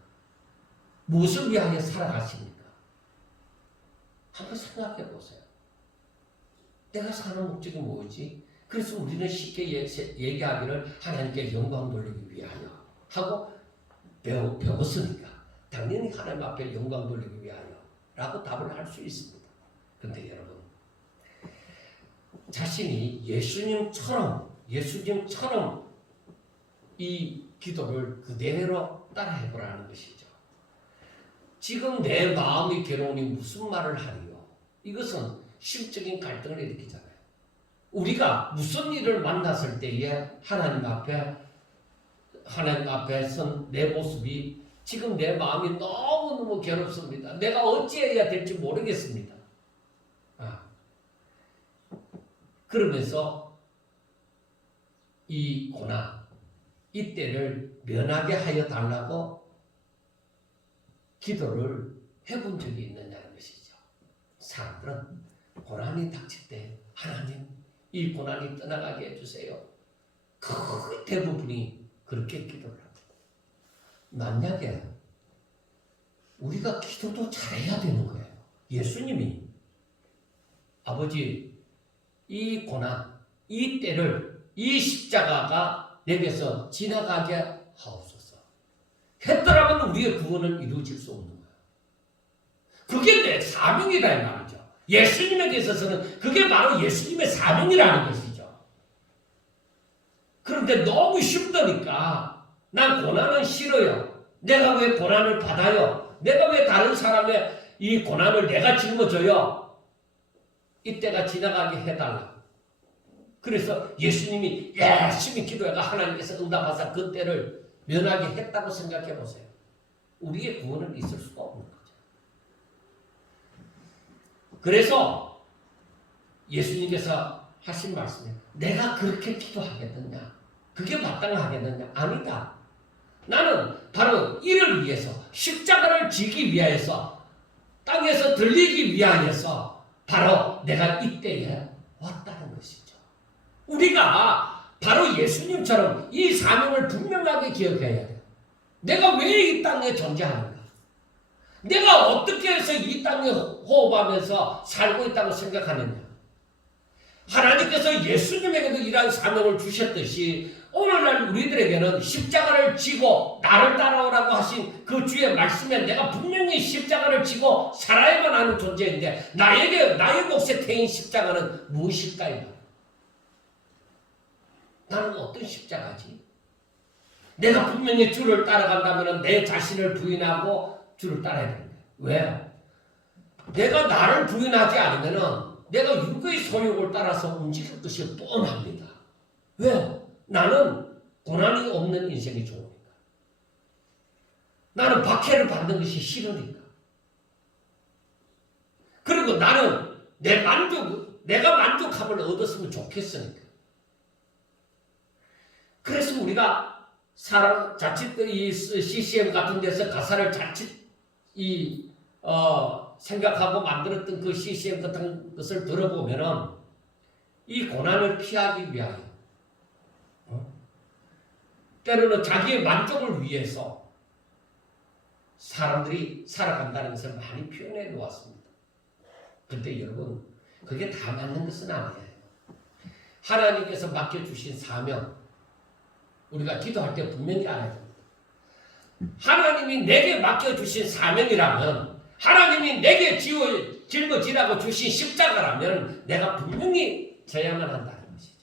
무엇을 위하여 살아가십니까? 한번 생각해 보세요. 내가 사는 목적이 뭐지? 그래서 우리는 쉽게 얘기하기를 하나님께 영광 돌리기 위하여 하고 배웠으니까 당연히 하나님 앞에 영광 돌리기 위하여 라고 답을 할 수 있습니다. 그런데 여러분, 자신이 예수님처럼 이 기도를 그대로 따라해보라는 것이죠. 지금 내 마음이 괴로우니 무슨 말을 하리요? 이것은 심적인 갈등을 일으키잖아요. 우리가 무슨 일을 만났을 때에 하나님 앞에 선 내 모습이 지금 내 마음이 너무너무 괴롭습니다. 내가 어찌해야 될지 모르겠습니다. 그러면서 이 고난, 이 때를 면하게 하여 달라고 기도를 해본 적이 있느냐는 것이죠. 사람들은 고난이 닥칠 때 하나님 이 고난이 떠나가게 해주세요. 거의 대부분이 그렇게 기도를 합니다. 만약에 우리가 기도도 잘해야 되는 거예요. 예수님이 아버지 이 고난, 이 때를 이 십자가가 내게서 지나가게 하옵소서 했더라면 우리의 구원은 이루어질 수 없는 거예요. 그게 내 사명이다 이 말이죠. 예수님에게 있어서는 그게 바로 예수님의 사명이라는 것이죠. 그런데 너무 힘드니까 난 고난은 싫어요. 내가 왜 고난을 받아요? 내가 왜 다른 사람의 이 고난을 내가 짊어져요? 이때가 지나가게 해달라. 그래서 예수님이 열심히 기도해가 하나님께서 응답하사 그 때를 면하게 했다고 생각해 보세요. 우리의 구원은 있을 수가 없는 거죠. 그래서 예수님께서 하신 말씀에 내가 그렇게 기도하겠느냐? 그게 마땅하겠느냐? 아니다. 나는 바로 이를 위해서 십자가를 지기 위하여서 땅에서 들리기 위하여서 바로 내가 이때에 왔다는 것이죠. 우리가 바로 예수님처럼 이 사명을 분명하게 기억해야 돼요. 내가 왜 이 땅에 존재하는가? 내가 어떻게 해서 이 땅에 호흡하면서 살고 있다고 생각하느냐? 하나님께서 예수님에게도 이러한 사명을 주셨듯이 오늘날 우리들에게는 십자가를 지고 나를 따라오라고 하신 그 주의 말씀에 내가 분명히 십자가를 지고 살아야만 하는 존재인데 나의 몫에 태인 십자가는 무엇일까요? 나는 어떤 십자가지? 내가 분명히 주를 따라간다면 내 자신을 부인하고 주를 따라야 됩니다. 왜? 내가 나를 부인하지 않으면 내가 육의 소욕을 따라서 움직일 것이 뻔합니다. 왜? 나는 고난이 없는 인생이 좋으니까. 나는 박해를 받는 것이 싫으니까. 그리고 나는 내가 만족함을 얻었으면 좋겠으니까. 그래서 우리가 자칫 이 CCM 같은 데서 가사를 자칫 생각하고 만들었던 그 CCM 같은 것을 들어보면은 이 고난을 피하기 위하여 때로는 자기의 만족을 위해서 사람들이 살아간다는 것을 많이 표현해 놓았습니다. 그런데 여러분 그게 다 맞는 것은 아니에요. 하나님께서 맡겨주신 사명 우리가 기도할 때 분명히 알아야 됩니다. 하나님이 내게 맡겨주신 사명이라면 하나님이 내게 짊어지라고 주신 십자가라면 내가 분명히 져야만 한다는 것이죠.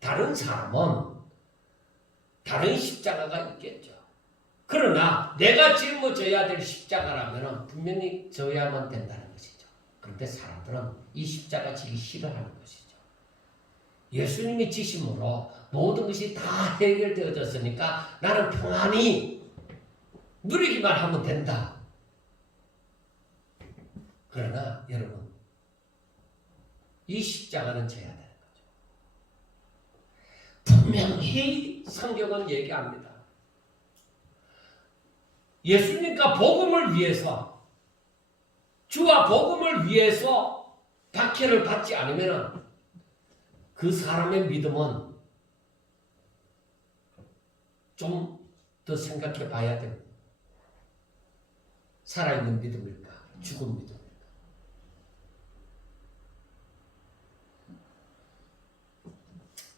다른 사람은 다른 십자가가 있겠죠. 그러나 내가 짊어져야 될 십자가라면 분명히 져야만 된다는 것이죠. 그런데 사람들은 이 십자가 지기 싫어하는 것이죠. 예수님이 지심으로 모든 것이 다 해결되어졌으니까 나는 평안히 누리기만 하면 된다. 그러나 여러분 이 십자가는 져야 되는 거죠. 분명히 성경은 얘기합니다. 예수님과 복음을 위해서 주와 복음을 위해서 박해를 받지 않으면 그 사람의 믿음은 좀 더 생각해 봐야 됩니다. 살아있는 믿음일까? 죽은 믿음일까?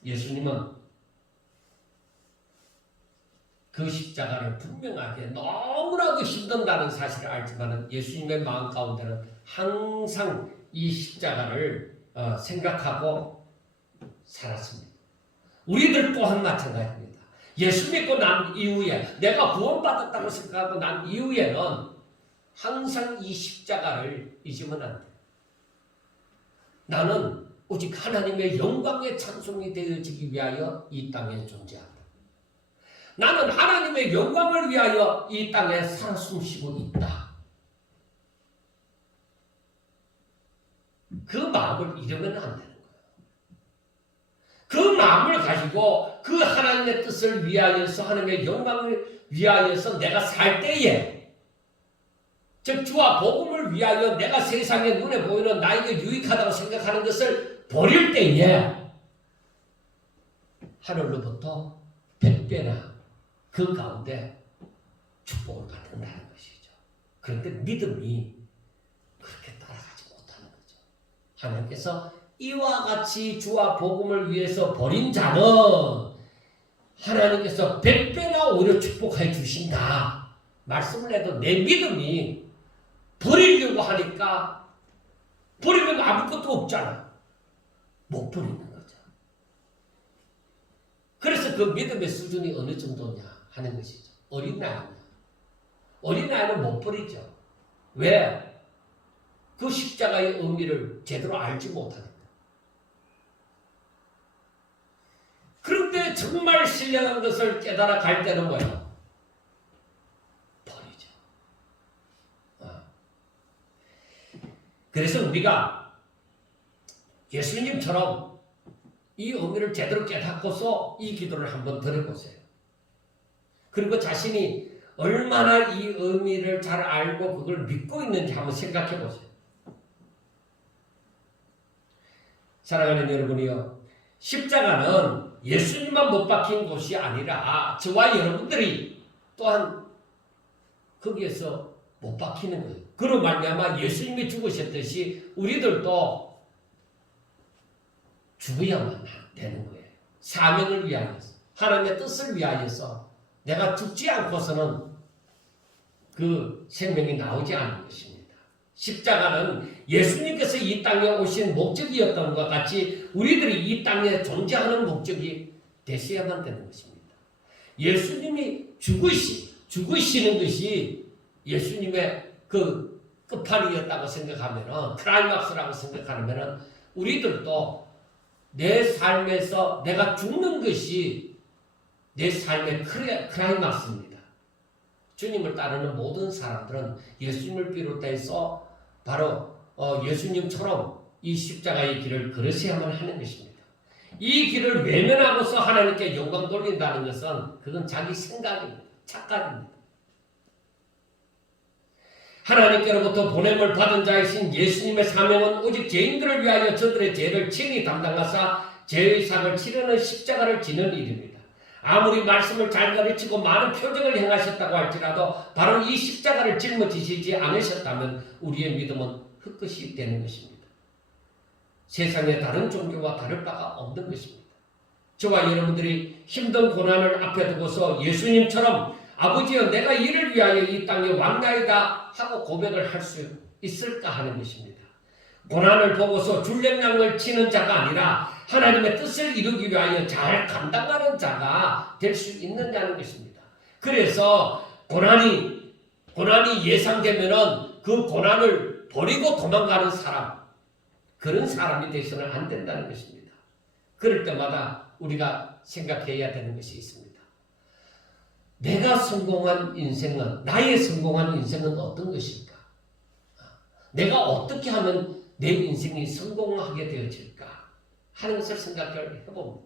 예수님은 그 십자가를 분명하게 너무나도 힘든다는 사실을 알지만 예수님의 마음 가운데는 항상 이 십자가를 생각하고 살았습니다. 우리들 또한 마찬가지입니다. 예수 믿고 난 이후에 내가 구원받았다고 생각하고 난 이후에는 항상 이 십자가를 잊으면 안 돼요. 나는 오직 하나님의 영광의 찬송이 되어지기 위하여 이 땅에 존재한다. 나는 하나님의 영광을 위하여 이 땅에 살아 숨쉬고 있다. 그 마음을 잃으면 안 되는 거예요. 그 마음을 가지고 그 하나님의 뜻을 위하여서 하나님의 영광을 위하여서 내가 살 때에, 즉 주와 복음을 위하여 내가 세상에 눈에 보이는 나에게 유익하다고 생각하는 것을 버릴 때에 하늘로부터 100배나 그 가운데 축복을 받는다는 것이죠. 그런데 믿음이 그렇게 따라가지 못하는 거죠. 하나님께서 이와 같이 주와 복음을 위해서 버린 자는 하나님께서 100배나 오히려 축복해 주신다 말씀을 해도 내 믿음이 버리려고 하니까 버리면 아무것도 없잖아. 못 버리는 거죠. 그래서 그 믿음의 수준이 어느 정도냐 하는 것이죠. 어린아이냐. 어린아이는 못 버리죠. 왜? 그 십자가의 의미를 제대로 알지 못하니까. 그런데 정말 신령한 것을 깨달아 갈 때는 뭐예요? 버리죠. 그래서 우리가 예수님처럼 이 의미를 제대로 깨닫고서 이 기도를 한번 들어보세요. 그리고 자신이 얼마나 이 의미를 잘 알고 그걸 믿고 있는지 한번 생각해 보세요. 사랑하는 여러분이요, 십자가는 예수님만 못 박힌 곳이 아니라 저와 여러분들이 또한 거기에서 못 박히는 거예요. 그로 말미암아 예수님이 죽으셨듯이 우리들도 죽어야만 되는 거예요. 사명을 위하여서, 하나님의 뜻을 위하여서 내가 죽지 않고서는 그 생명이 나오지 않는 것입니다. 십자가는 예수님께서 이 땅에 오신 목적이었던 것 같이 우리들이 이 땅에 존재하는 목적이 되셔야만 되는 것입니다. 예수님이 죽으시는 것이 예수님의 그 끝판이었다고 생각하면은, 클라이막스라고 생각하면은 우리들도 내 삶에서 내가 죽는 것이 내 삶의 클라이막스입니다. 주님을 따르는 모든 사람들은 예수님을 비롯해서 바로 예수님처럼 이 십자가의 길을 걸으셔야만 하는 것입니다. 이 길을 외면하고서 하나님께 영광 돌린다는 것은 그건 자기 생각입니다. 착각입니다. 하나님께로부터 보냄을 받은 자이신 예수님의 사명은 오직 죄인들을 위하여 저들의 죄를 친히 담당하사 죄의 삭을 치르는 십자가를 지는 일입니다. 아무리 말씀을 잘 가르치고 많은 표적을 행하셨다고 할지라도 바로 이 십자가를 짊어지시지 않으셨다면 우리의 믿음은 헛것이 되는 것입니다. 세상의 다른 종교와 다를 바가 없는 것입니다. 저와 여러분들이 힘든 고난을 앞에 두고서 예수님처럼 아버지여 내가 이를 위하여 이 땅에 왔나이다 하고 고백을 할 수 있을까 하는 것입니다. 고난을 보고서 줄lem량을 치는 자가 아니라 하나님의 뜻을 이루기 위하여 잘 감당하는 자가 될 수 있느냐는 것입니다. 그래서 고난이 예상되면은 그 고난을 버리고 도망가는 사람, 그런 사람이 되서는 안 된다는 것입니다. 그럴 때마다 우리가 생각해야 되는 것이 있습니다. 내가 성공한 인생은, 나의 성공한 인생은 어떤 것일까? 내가 어떻게 하면 내 인생이 성공하게 되어질까? 하는 것을 생각을 해봅니다.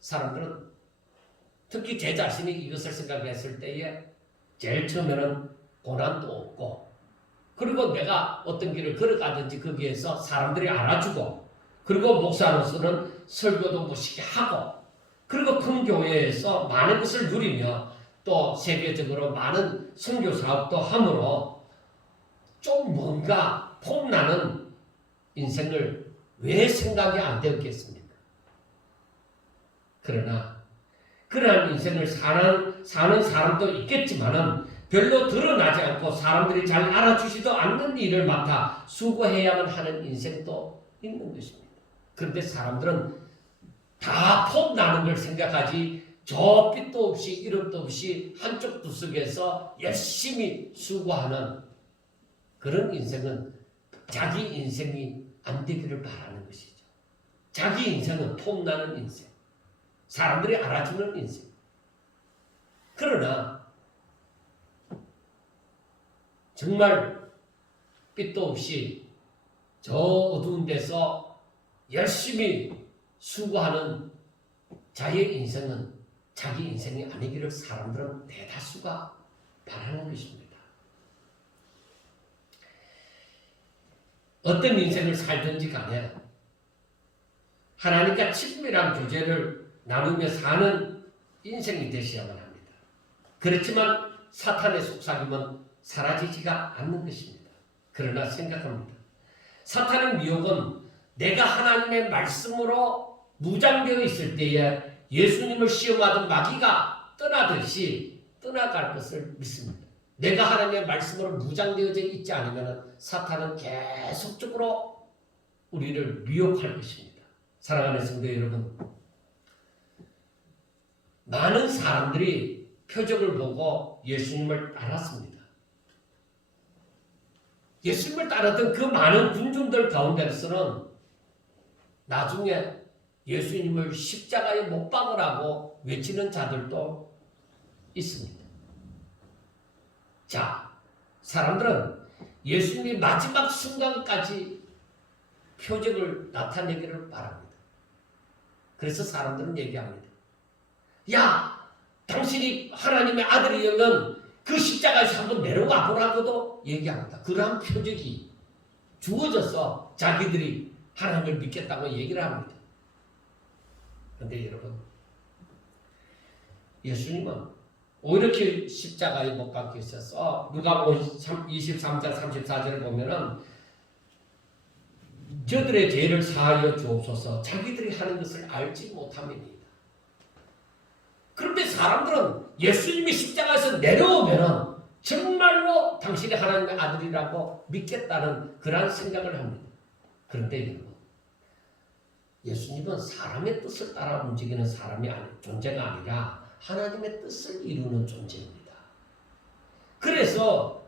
사람들은 특히 제 자신이 이것을 생각했을 때에 제일 처음에는 고난도 없고, 그리고 내가 어떤 길을 걸어가든지 거기에서 사람들이 알아주고, 그리고 목사로서는 설교도 멋있게 하고, 그리고 큰 교회에서 많은 것을 누리며 또 세계적으로 많은 선교 사업도 함으로 좀 뭔가 폼나는 인생을 왜 생각이 안 되었겠습니까? 그러나 그러한 인생을 사는 사람도 있겠지만은 별로 드러나지 않고 사람들이 잘 알아주지도 않는 일을 맡아 수고해야만 하는 인생도 있는 것입니다. 그런데 사람들은 다 폼나는 걸 생각하지 저 빛도 없이 이름도 없이 한쪽 구석에서 열심히 수고하는 그런 인생은 자기 인생이 안 되기를 바라는 것이죠. 자기 인생은 폼나는 인생, 사람들이 알아주는 인생. 그러나 정말 빛도 없이 저 어두운 데서 열심히 수고하는 자의 인생은 자기 인생이 아니기를 사람들은 대다수가 바라는 것입니다. 어떤 인생을 살든지 간에 하나님과 친밀한 교제를 나누며 사는 인생이 되셔야만 합니다. 그렇지만 사탄의 속삭임은 사라지지가 않는 것입니다. 그러나 생각합니다. 사탄의 미혹은 내가 하나님의 말씀으로 무장되어 있을 때에 예수님을 시험하던 마귀가 떠나듯이 떠나갈 것을 믿습니다. 내가 하나님의 말씀으로 무장되어져 있지 않으면 사탄은 계속적으로 우리를 미혹할 것입니다. 사랑하는 성도 여러분, 많은 사람들이 표적을 보고 예수님을 따랐습니다. 예수님을 따랐던 그 많은 군중들 가운데서는 나중에 예수님을 십자가에 못 박으라고 외치는 자들도 있습니다. 자, 사람들은 예수님이 마지막 순간까지 표적을 나타내기를 바랍니다. 그래서 사람들은 얘기합니다. 야, 당신이 하나님의 아들이면 그 십자가에서 한번 내려와 보라고도 얘기합니다. 그러한 표적이 주어져서 자기들이 하나님을 믿겠다고 얘기를 합니다. 그런데 여러분, 예수님은 오히려 십자가에 못 박혀 있어서 누가복음 23장 34절을 보면은 저들의 죄를 사하여 주옵소서 자기들이 하는 것을 알지 못함이니이다. 그런데 사람들은 예수님이 십자가에서 내려오면은 정말로 당신이 하나님의 아들이라고 믿겠다는 그런 생각을 합니다. 그런데 여러분, 예수님은 사람의 뜻을 따라 움직이는 존재가 아니라 하나님의 뜻을 이루는 존재입니다. 그래서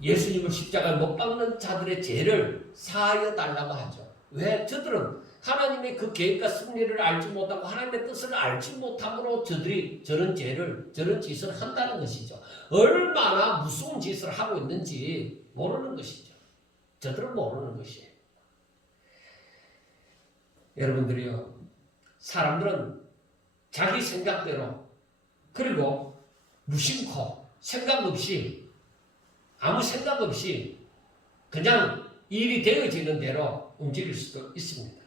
예수님을 십자가에 못 박는 자들의 죄를 사하여 달라고 하죠. 왜? 저들은 하나님의 그 계획과 승리를 알지 못하고 하나님의 뜻을 알지 못함으로 저들이 저런 짓을 한다는 것이죠. 얼마나 무서운 짓을 하고 있는지 모르는 것이죠. 저들은 모르는 것이에요. 여러분들이요, 사람들은 자기 생각대로 그리고 무심코 아무 생각 없이 그냥 일이 되어지는 대로 움직일 수도 있습니다.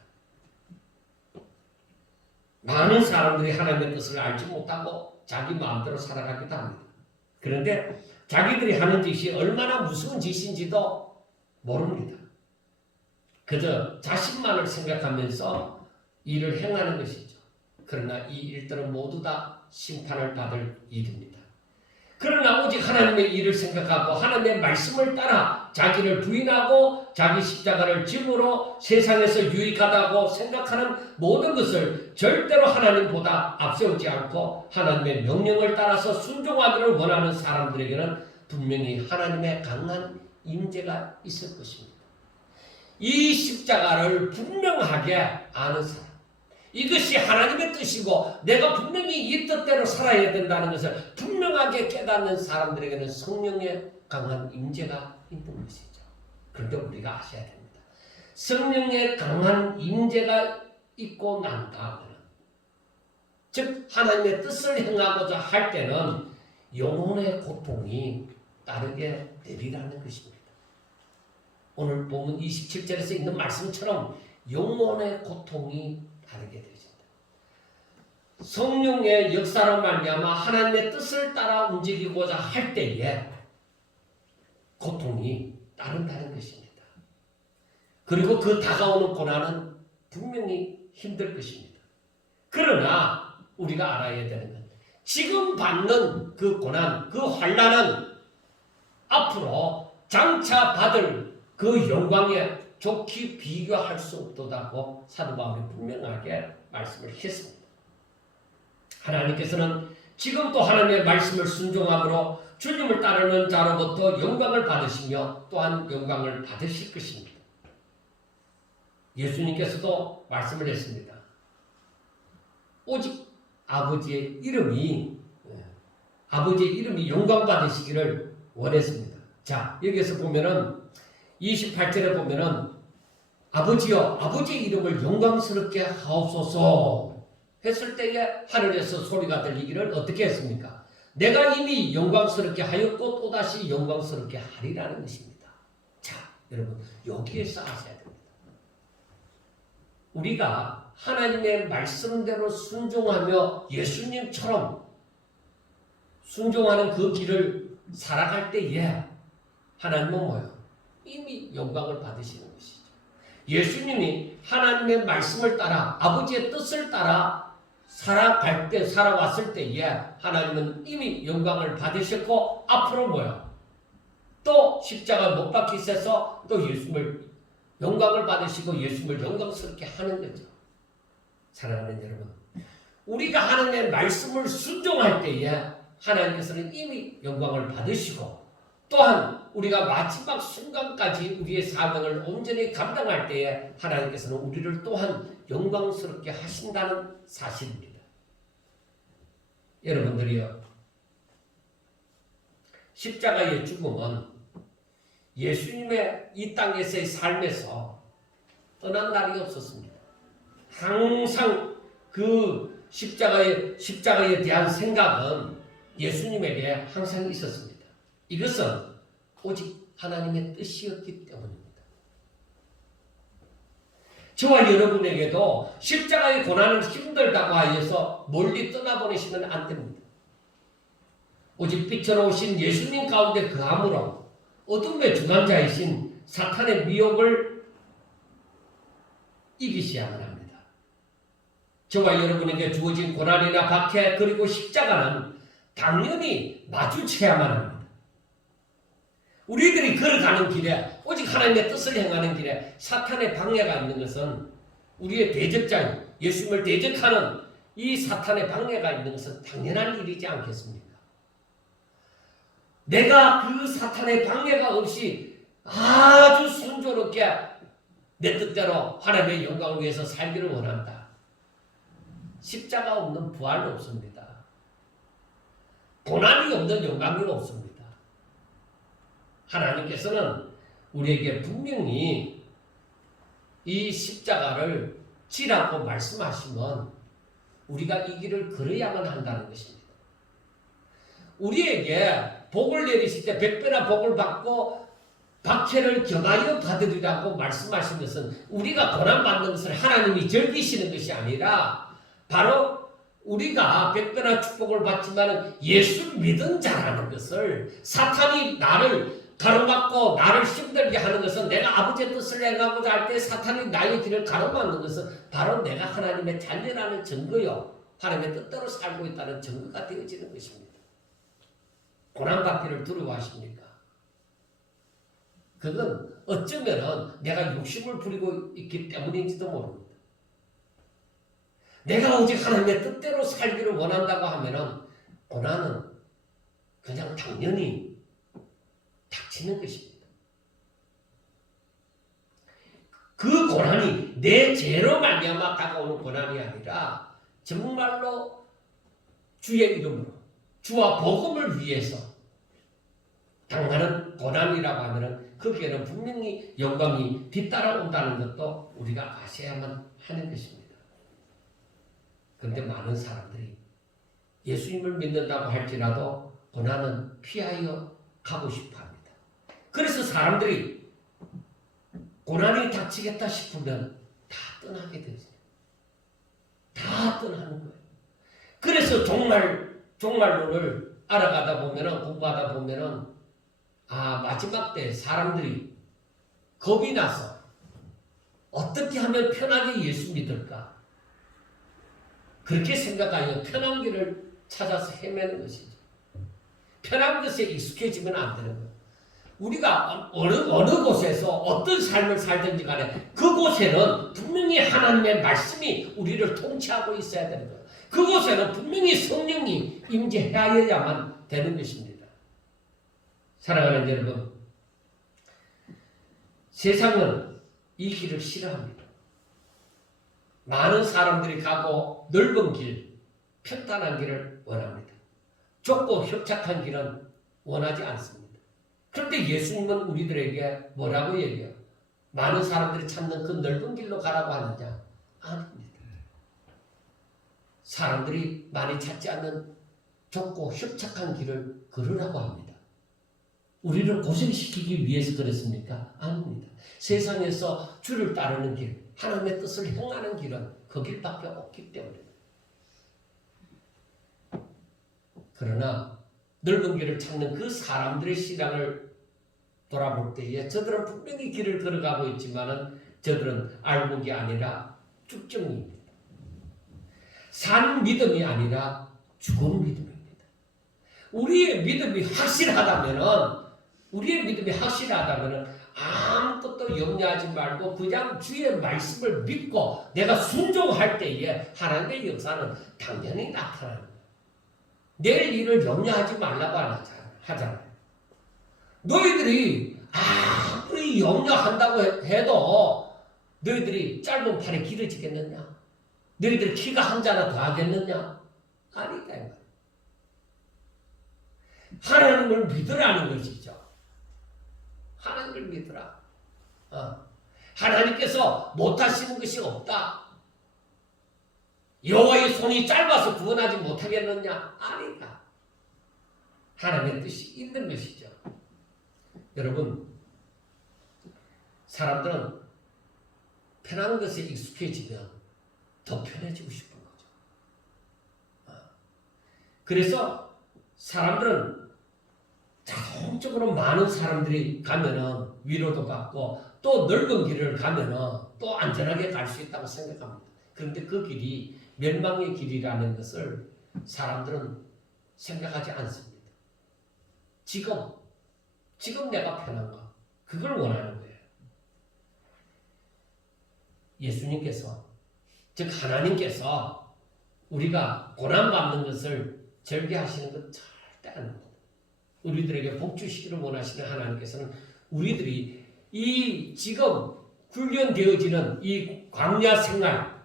많은 사람들이 하나님의 뜻을 알지 못하고 자기 마음대로 살아가기도 합니다. 그런데 자기들이 하는 짓이 얼마나 무서운 짓인지도 모릅니다. 그저 자신만을 생각하면서 일을 행하는 것이죠. 그러나 이 일들은 모두 다 심판을 받을 일입니다. 그러나 오직 하나님의 일을 생각하고 하나님의 말씀을 따라 자기를 부인하고 자기 십자가를 짐으로 세상에서 유익하다고 생각하는 모든 것을 절대로 하나님보다 앞세우지 않고 하나님의 명령을 따라서 순종하기를 원하는 사람들에게는 분명히 하나님의 강한 임재가 있을 것입니다. 이 십자가를 분명하게 아는 사람, 이것이 하나님의 뜻이고 내가 분명히 이 뜻대로 살아야 된다는 것을 분명하게 깨닫는 사람들에게는 성령의 강한 임재가 있는 것이죠. 그런데 우리가 아셔야 됩니다. 성령의 강한 임재가 있고 난 다음에는, 즉 하나님의 뜻을 행하고자 할 때는 영혼의 고통이 따르게 되리라는 것입니다. 오늘 본문 27절에서 있는 말씀처럼 영혼의 고통이 다르게 되어진다. 성령의 역사로 말미암아 하나님의 뜻을 따라 움직이고자 할 때에 고통이 따른다는 것입니다. 그리고 그 다가오는 고난은 분명히 힘들 것입니다. 그러나 우리가 알아야 되는 건 지금 받는 그 고난, 그 환난은 앞으로 장차 받을 그 영광에 좋게 비교할 수 없도다고 사도 바울이 분명하게 말씀을 했습니다. 하나님께서는 지금도 하나님의 말씀을 순종함으로 주님을 따르는 자로부터 영광을 받으시며 또한 영광을 받으실 것입니다. 예수님께서도 말씀을 했습니다. 오직 아버지의 이름이 영광 받으시기를 원했습니다. 자, 여기서 보면은 28절에 보면은 아버지여 아버지의 이름을 영광스럽게 하옵소서 했을 때에 하늘에서 소리가 들리기를 어떻게 했습니까? 내가 이미 영광스럽게 하였고 또다시 영광스럽게 하리라는 것입니다. 자, 여러분 여기에서 아셔야 됩니다. 우리가 하나님의 말씀대로 순종하며 예수님처럼 순종하는 그 길을 살아갈 때에 하나님은 뭐예요? 이미 영광을 받으시는 것이죠. 예수님이 하나님의 말씀을 따라 아버지의 뜻을 따라 살아왔을 때에 하나님은 이미 영광을 받으셨고 앞으로 뭐예요? 또 십자가 못 박히셔서 또 예수님을 영광을 받으시고 예수님을 영광스럽게 하는 거죠. 사랑하는 여러분, 우리가 하나님의 말씀을 순종할 때에 하나님께서는 이미 영광을 받으시고 또한 우리가 마지막 순간까지 우리의 사명을 온전히 감당할 때에 하나님께서는 우리를 또한 영광스럽게 하신다는 사실입니다. 여러분들이요, 십자가의 죽음은 예수님의 이 땅에서의 삶에서 떠난 날이 없었습니다. 항상 그 십자가에 대한 생각은 예수님에게 항상 있었습니다. 이것은 오직 하나님의 뜻이었기 때문입니다. 저와 여러분에게도 십자가의 고난은 힘들다고 하여서 멀리 떠나보내시면 안 됩니다. 오직 빛으로 오신 예수님 가운데 거함으로 어둠의 주관자이신 사탄의 미혹을 이기셔야만 합니다. 저와 여러분에게 주어진 고난이나 박해 그리고 십자가는 당연히 마주쳐야만 합니다. 우리들이 걸어가는 길에 오직 하나님의 뜻을 행하는 길에 사탄의 방해가 있는 것은 우리의 대적자인 예수님을 대적하는 이 사탄의 방해가 있는 것은 당연한 일이지 않겠습니까? 내가 그 사탄의 방해가 없이 아주 순조롭게 내 뜻대로 하나님의 영광을 위해서 살기를 원한다. 십자가 없는 부활은 없습니다. 고난이 없는 영광이 없습니다. 하나님께서는 우리에게 분명히 이 십자가를 지라고 말씀하시면 우리가 이 길을 걸어야만 한다는 것입니다. 우리에게 복을 내리실 때 100배나 복을 받고 박해를 경하여 받으리라고 말씀하신 것은 우리가 고난받는 것을 하나님이 즐기시는 것이 아니라 바로 우리가 100배나 축복을 받지만 예수 믿은 자라는 것을 사탄이 나를 가로막고 나를 힘들게 하는 것은 내가 아버지의 뜻을 행하고자 할 때 사탄이 나의 길을 가로막는 것은 바로 내가 하나님의 자녀라는 증거요. 하나님의 뜻대로 살고 있다는 증거가 되어지는 것입니다. 고난받기를 두려워하십니까? 그건 어쩌면 내가 욕심을 부리고 있기 때문인지도 모릅니다. 내가 오직 하나님의 뜻대로 살기를 원한다고 하면은 고난은 그냥 당연히 닥치는 것입니다. 그 고난이 내 죄로 말미암아 다가오는 고난이 아니라 정말로 주의 이름으로 주와 복음을 위해서 당하는 고난이라고 하면은 거기에는 분명히 영광이 뒤따라온다는 것도 우리가 아셔야만 하는 것입니다. 그런데 많은 사람들이 예수님을 믿는다고 할지라도 고난은 피하여 가고 싶어 합니다. 그래서 사람들이 고난이 닥치겠다 싶으면 다 떠나게 되죠. 다 떠나는 거예요. 그래서 종말론을 알아가다 보면은 공부하다 보면은 마지막 때 사람들이 겁이 나서 어떻게 하면 편하게 예수 믿을까? 그렇게 생각하여 편한 길을 찾아서 헤매는 것이죠. 편한 것에 익숙해지면 안 되는 거예요. 우리가 어느 곳에서 어떤 삶을 살든지 간에 그곳에는 분명히 하나님의 말씀이 우리를 통치하고 있어야 되는 거예요. 그곳에는 분명히 성령이 임재하여야만 되는 것입니다. 사랑하는 여러분, 세상은 이 길을 싫어합니다. 많은 사람들이 가고 넓은 길, 평탄한 길을 원합니다. 좁고 협착한 길은 원하지 않습니다. 그런데 예수님은 우리들에게 뭐라고 얘기해요? 많은 사람들이 찾는 그 넓은 길로 가라고 하느냐? 아닙니다. 사람들이 많이 찾지 않는 좁고 협착한 길을 걸으라고 합니다. 우리를 고생시키기 위해서 그랬습니까? 아닙니다. 세상에서 주를 따르는 길, 하나님의 뜻을 행하는 길은 그 길밖에 없기 때문입니다. 그러나 넓은 길을 찾는 그 사람들의 신앙을 돌아볼 때에 저들은 분명히 길을 걸어가고 있지만은 저들은 알곡이 아니라 쭉정입니다. 산 믿음이 아니라 죽은 믿음입니다. 우리의 믿음이 확실하다면은 아무것도 염려하지 말고 그냥 주의 말씀을 믿고 내가 순종할 때에 하나님의 역사는 당연히 나타납니다. 내일 일을 염려하지 말라고 하잖아요. 너희들이 아무리 염려한다고 해도 너희들이 짧은 팔에 길어지겠느냐? 너희들이 키가 한 자나 더 하겠느냐? 아니다. 하나님을 믿으라는 것이죠. 하나님을 믿으라. 하나님께서 못하시는 것이 없다. 여호와의 손이 짧아서 구원하지 못하겠느냐? 아니다. 하나님의 뜻이 있는 것이죠. 여러분, 사람들은 편한 것에 익숙해지면 더 편해지고 싶은 거죠. 그래서 사람들은 자동적으로 많은 사람들이 가면은 위로도 받고 또 넓은 길을 가면은 또 안전하게 갈 수 있다고 생각합니다. 그런데 그 길이 멸망의 길이라는 것을 사람들은 생각하지 않습니다. 지금 내가 편한 거, 그걸 원하는 거예요. 예수님께서, 즉 하나님께서 우리가 고난받는 것을 절개하시는 것 절대 아닙니다. 우리들에게 복 주시기를 원하시는 하나님께서는 우리들이 이 지금 훈련되어지는 이 광야 생활,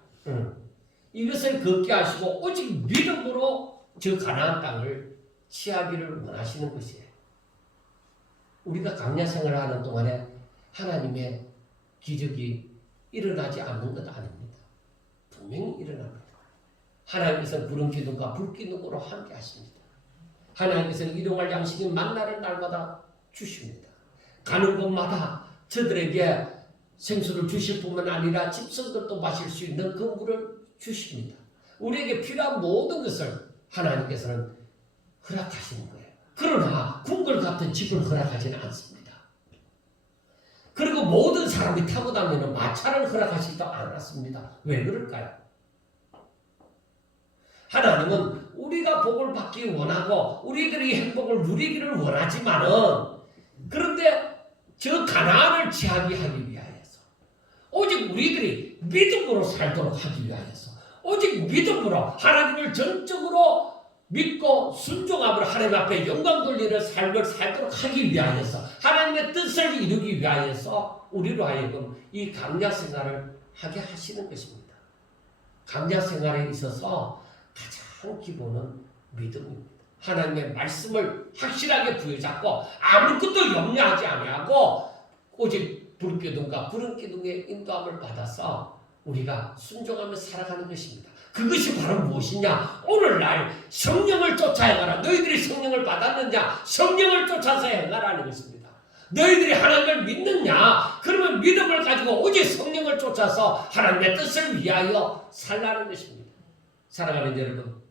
이것을 걷게 하시고 오직 믿음으로 저 가나안 땅을 취하기를 원하시는 것이에요. 우리가 광야 생활을 하는 동안에 하나님의 기적이 일어나지 않는 것 아닙니다. 분명히 일어납니다. 하나님께서는 구름 기둥과 불 기둥으로 함께 하십니다. 하나님께서는 일용할 양식이 만나를 날마다 주십니다. 가는 곳마다 저들에게 생수를 주실 뿐만 아니라 집성들도 마실 수 있는 그 물을 주십니다. 우리에게 필요한 모든 것을 하나님께서는 허락하시는 거예요. 그러나 궁궐 같은 집을 허락하지는 않습니다. 그리고 모든 사람이 타고 다니는 마차를 허락하시지도 않았습니다. 왜 그럴까요? 하나님은 우리가 복을 받기 원하고 우리들이 행복을 누리기를 원하지만은 그런데 저 가나안을 취하게 하기 위하여서 오직 우리들이 믿음으로 살도록 하기 위하여서 오직 믿음으로 하나님을 전적으로 믿고 순종함으로 하나님 앞에 영광 돌리는 삶을 살도록 하기 위하여서 하나님의 뜻을 이루기 위하여서 우리로 하여금 이 광야 생활을 하게 하시는 것입니다. 광야 생활에 있어서 가장 기본은 믿음입니다. 하나님의 말씀을 확실하게 부여잡고 아무것도 염려하지 아니하고 오직 불기둥과 구름 기둥의 인도함을 받아서 우리가 순종하며 살아가는 것입니다. 그것이 바로 무엇이냐? 오늘날 성령을 쫓아 행하라. 너희들이 성령을 받았느냐? 성령을 쫓아서 행하라는 것입니다. 너희들이 하나님을 믿느냐? 그러면 믿음을 가지고 오직 성령을 쫓아서 하나님의 뜻을 위하여 살라는 것입니다. 사랑하는 여러분,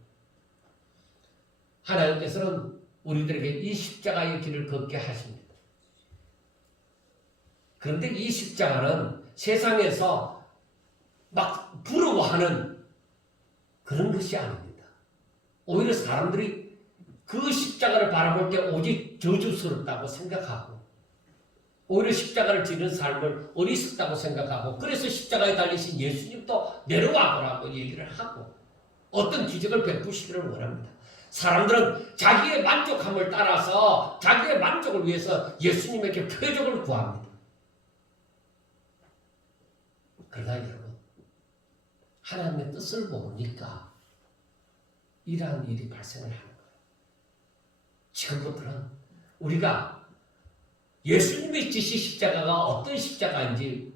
하나님께서는 우리들에게 이 십자가의 길을 걷게 하십니다. 그런데 이 십자가는 세상에서 막 부러워하는 그런 것이 아닙니다. 오히려 사람들이 그 십자가를 바라볼 때 오직 저주스럽다고 생각하고 오히려 십자가를 지는 삶을 어리석다고 생각하고 그래서 십자가에 달리신 예수님도 내려와 보라고 얘기를 하고 어떤 기적을 베푸시기를 원합니다. 사람들은 자기의 만족함을 따라서 자기의 만족을 위해서 예수님에게 표적을 구합니다. 그러나 여러분, 하나님의 뜻을 모르니까 이러한 일이 발생을 하는 거예요. 지금부터는 우리가 예수님이 지신 십자가가 어떤 십자가인지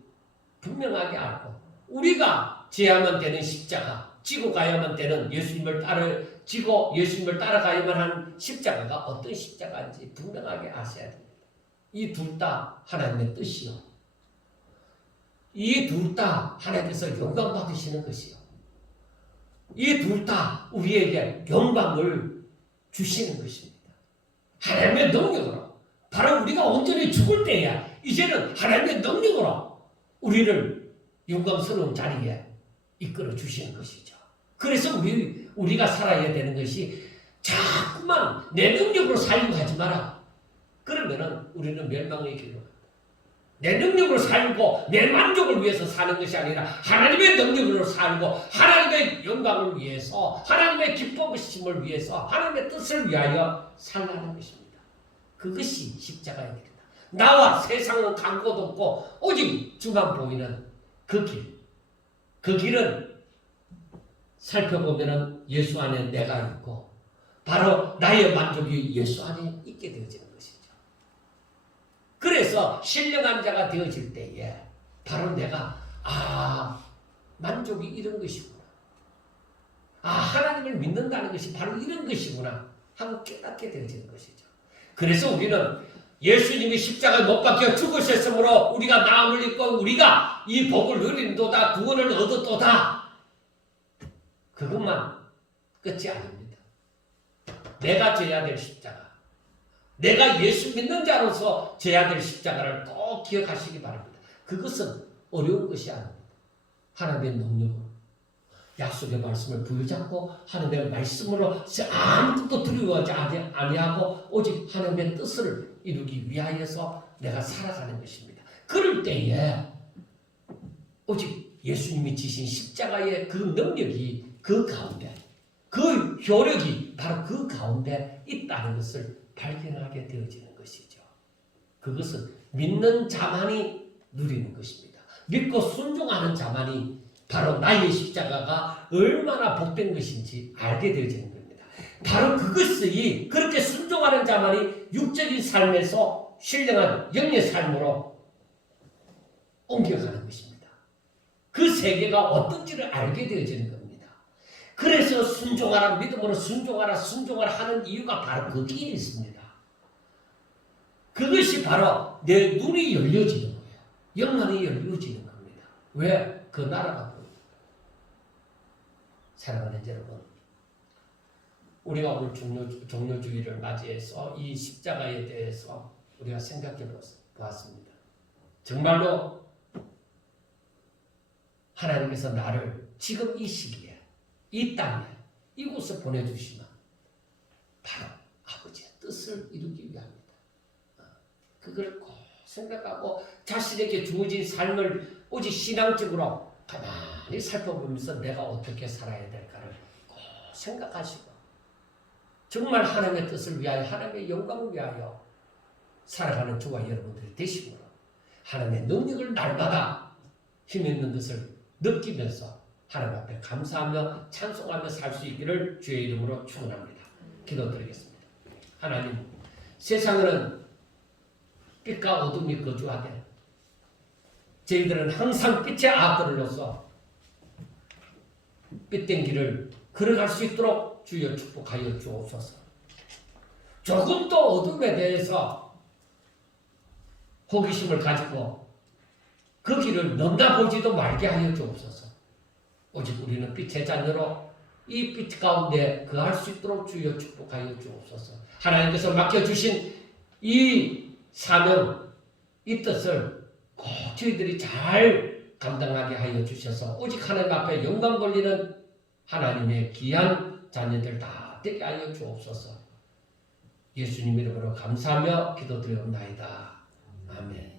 분명하게 알고 우리가 지어야만 되는 십자가, 지고 가야만 되는 지고 예수님을 따라가야만 하는 십자가가 어떤 십자가인지 분명하게 아셔야 됩니다. 이 둘 다 하나님의 뜻이요. 이 둘 다 하나님께서 영광 받으시는 것이요. 이 둘 다 우리에게 영광을 주시는 것입니다. 하나님의 능력으로 바로 우리가 온전히 죽을 때야 이제는 하나님의 능력으로 우리를 영광스러운 자리에 이끌어 주시는 것이죠. 그래서 우리가 살아야 되는 것이 자꾸만 내 능력으로 살려고 하지 마라. 그러면은 우리는 멸망의 길로 간다. 내 능력으로 살고 내 만족을 위해서 사는 것이 아니라 하나님의 능력으로 살고 하나님의 영광을 위해서 하나님의 기쁨을 위해서 하나님의 뜻을 위하여 살라는 것입니다. 그것이 십자가의 길이다. 나와 세상은 간 곳 없고 오직 주만 보이는 그 길. 그 길은 살펴보면 예수 안에 내가 있고 바로 나의 만족이 예수 안에 있게 되어지는 것이죠. 그래서 신령한 자가 되어질 때에 바로 내가 만족이 이런 것이구나. 하나님을 믿는다는 것이 바로 이런 것이구나 하고 깨닫게 되어지는 것이죠. 그래서 우리는 예수님이 십자가에 못 박혀 죽으셨으므로 우리가 나음을 입고 우리가 이 복을 누린도다 구원을 얻었도다. 그것만 끝이 아닙니다. 내가 져야 될 십자가, 내가 예수 믿는 자로서 져야 될 십자가를 꼭 기억하시기 바랍니다. 그것은 어려운 것이 아닙니다. 하나님의 능력으로 약속의 말씀을 부여잡고 하나님의 말씀으로 아무것도 두려워하지 아니하고 오직 하나님의 뜻을 이루기 위하여서 내가 살아가는 것입니다. 그럴 때에 오직 예수님이 지신 십자가의 그 능력이 그 가운데, 그 효력이 바로 그 가운데 있다는 것을 발견하게 되어지는 것이죠. 그것은 믿는 자만이 누리는 것입니다. 믿고 순종하는 자만이 바로 나의 십자가가 얼마나 복된 것인지 알게 되어지는 겁니다. 바로 그것이 그렇게 순종하는 자만이 육적인 삶에서 신령한 영의 삶으로 옮겨가는 것입니다. 그 세계가 어떤지를 알게 되어지는 겁니다. 그래서 순종하라, 믿음으로 순종하라 하는 이유가 바로 거기에 있습니다. 그것이 바로 내 눈이 열려지는 거예요. 영안이 열려지는 겁니다. 왜? 그 나라가 보입니다. 사랑하는 여러분, 우리가 오늘 종료주의를 맞이해서 이 십자가에 대해서 우리가 생각해 보았습니다. 정말로 하나님께서 나를 지금 이 시기에 이 땅에 이곳에 보내주시면 바로 아버지의 뜻을 이루기 위함이다. 그걸 꼭 생각하고 자신에게 주어진 삶을 오직 신앙적으로 가만히 살펴보면서 내가 어떻게 살아야 될까를 꼭 생각하시고 정말 하나님의 뜻을 위하여 하나님의 영광을 위하여 살아가는 저와 여러분들이 되시므로 하나님의 능력을 날마다 힘있는 것을 느끼면서 하나님 앞에 감사하며 찬송하며 살 수 있기를 주의 이름으로 축원합니다. 기도드리겠습니다. 하나님, 세상에는 빛과 어둠이 거주하되 저희들은 항상 빛의 아들로서 빛된 길을 걸어갈 수 있도록 주여 축복하여 주옵소서. 조금도 어둠에 대해서 호기심을 가지고 그 길을 넘나보지도 말게 하여 주옵소서. 오직 우리는 빛의 자녀로 이 빛 가운데 거할 수 있도록 주여 축복하여 주옵소서. 하나님께서 맡겨주신 이 사명, 이 뜻을 꼭 저희들이 잘 감당하게 하여 주셔서 오직 하나님 앞에 영광 돌리는 하나님의 귀한 자녀들 다 되게 하여 주옵소서. 예수님 이름으로 감사하며 기도드리옵나이다. 아멘.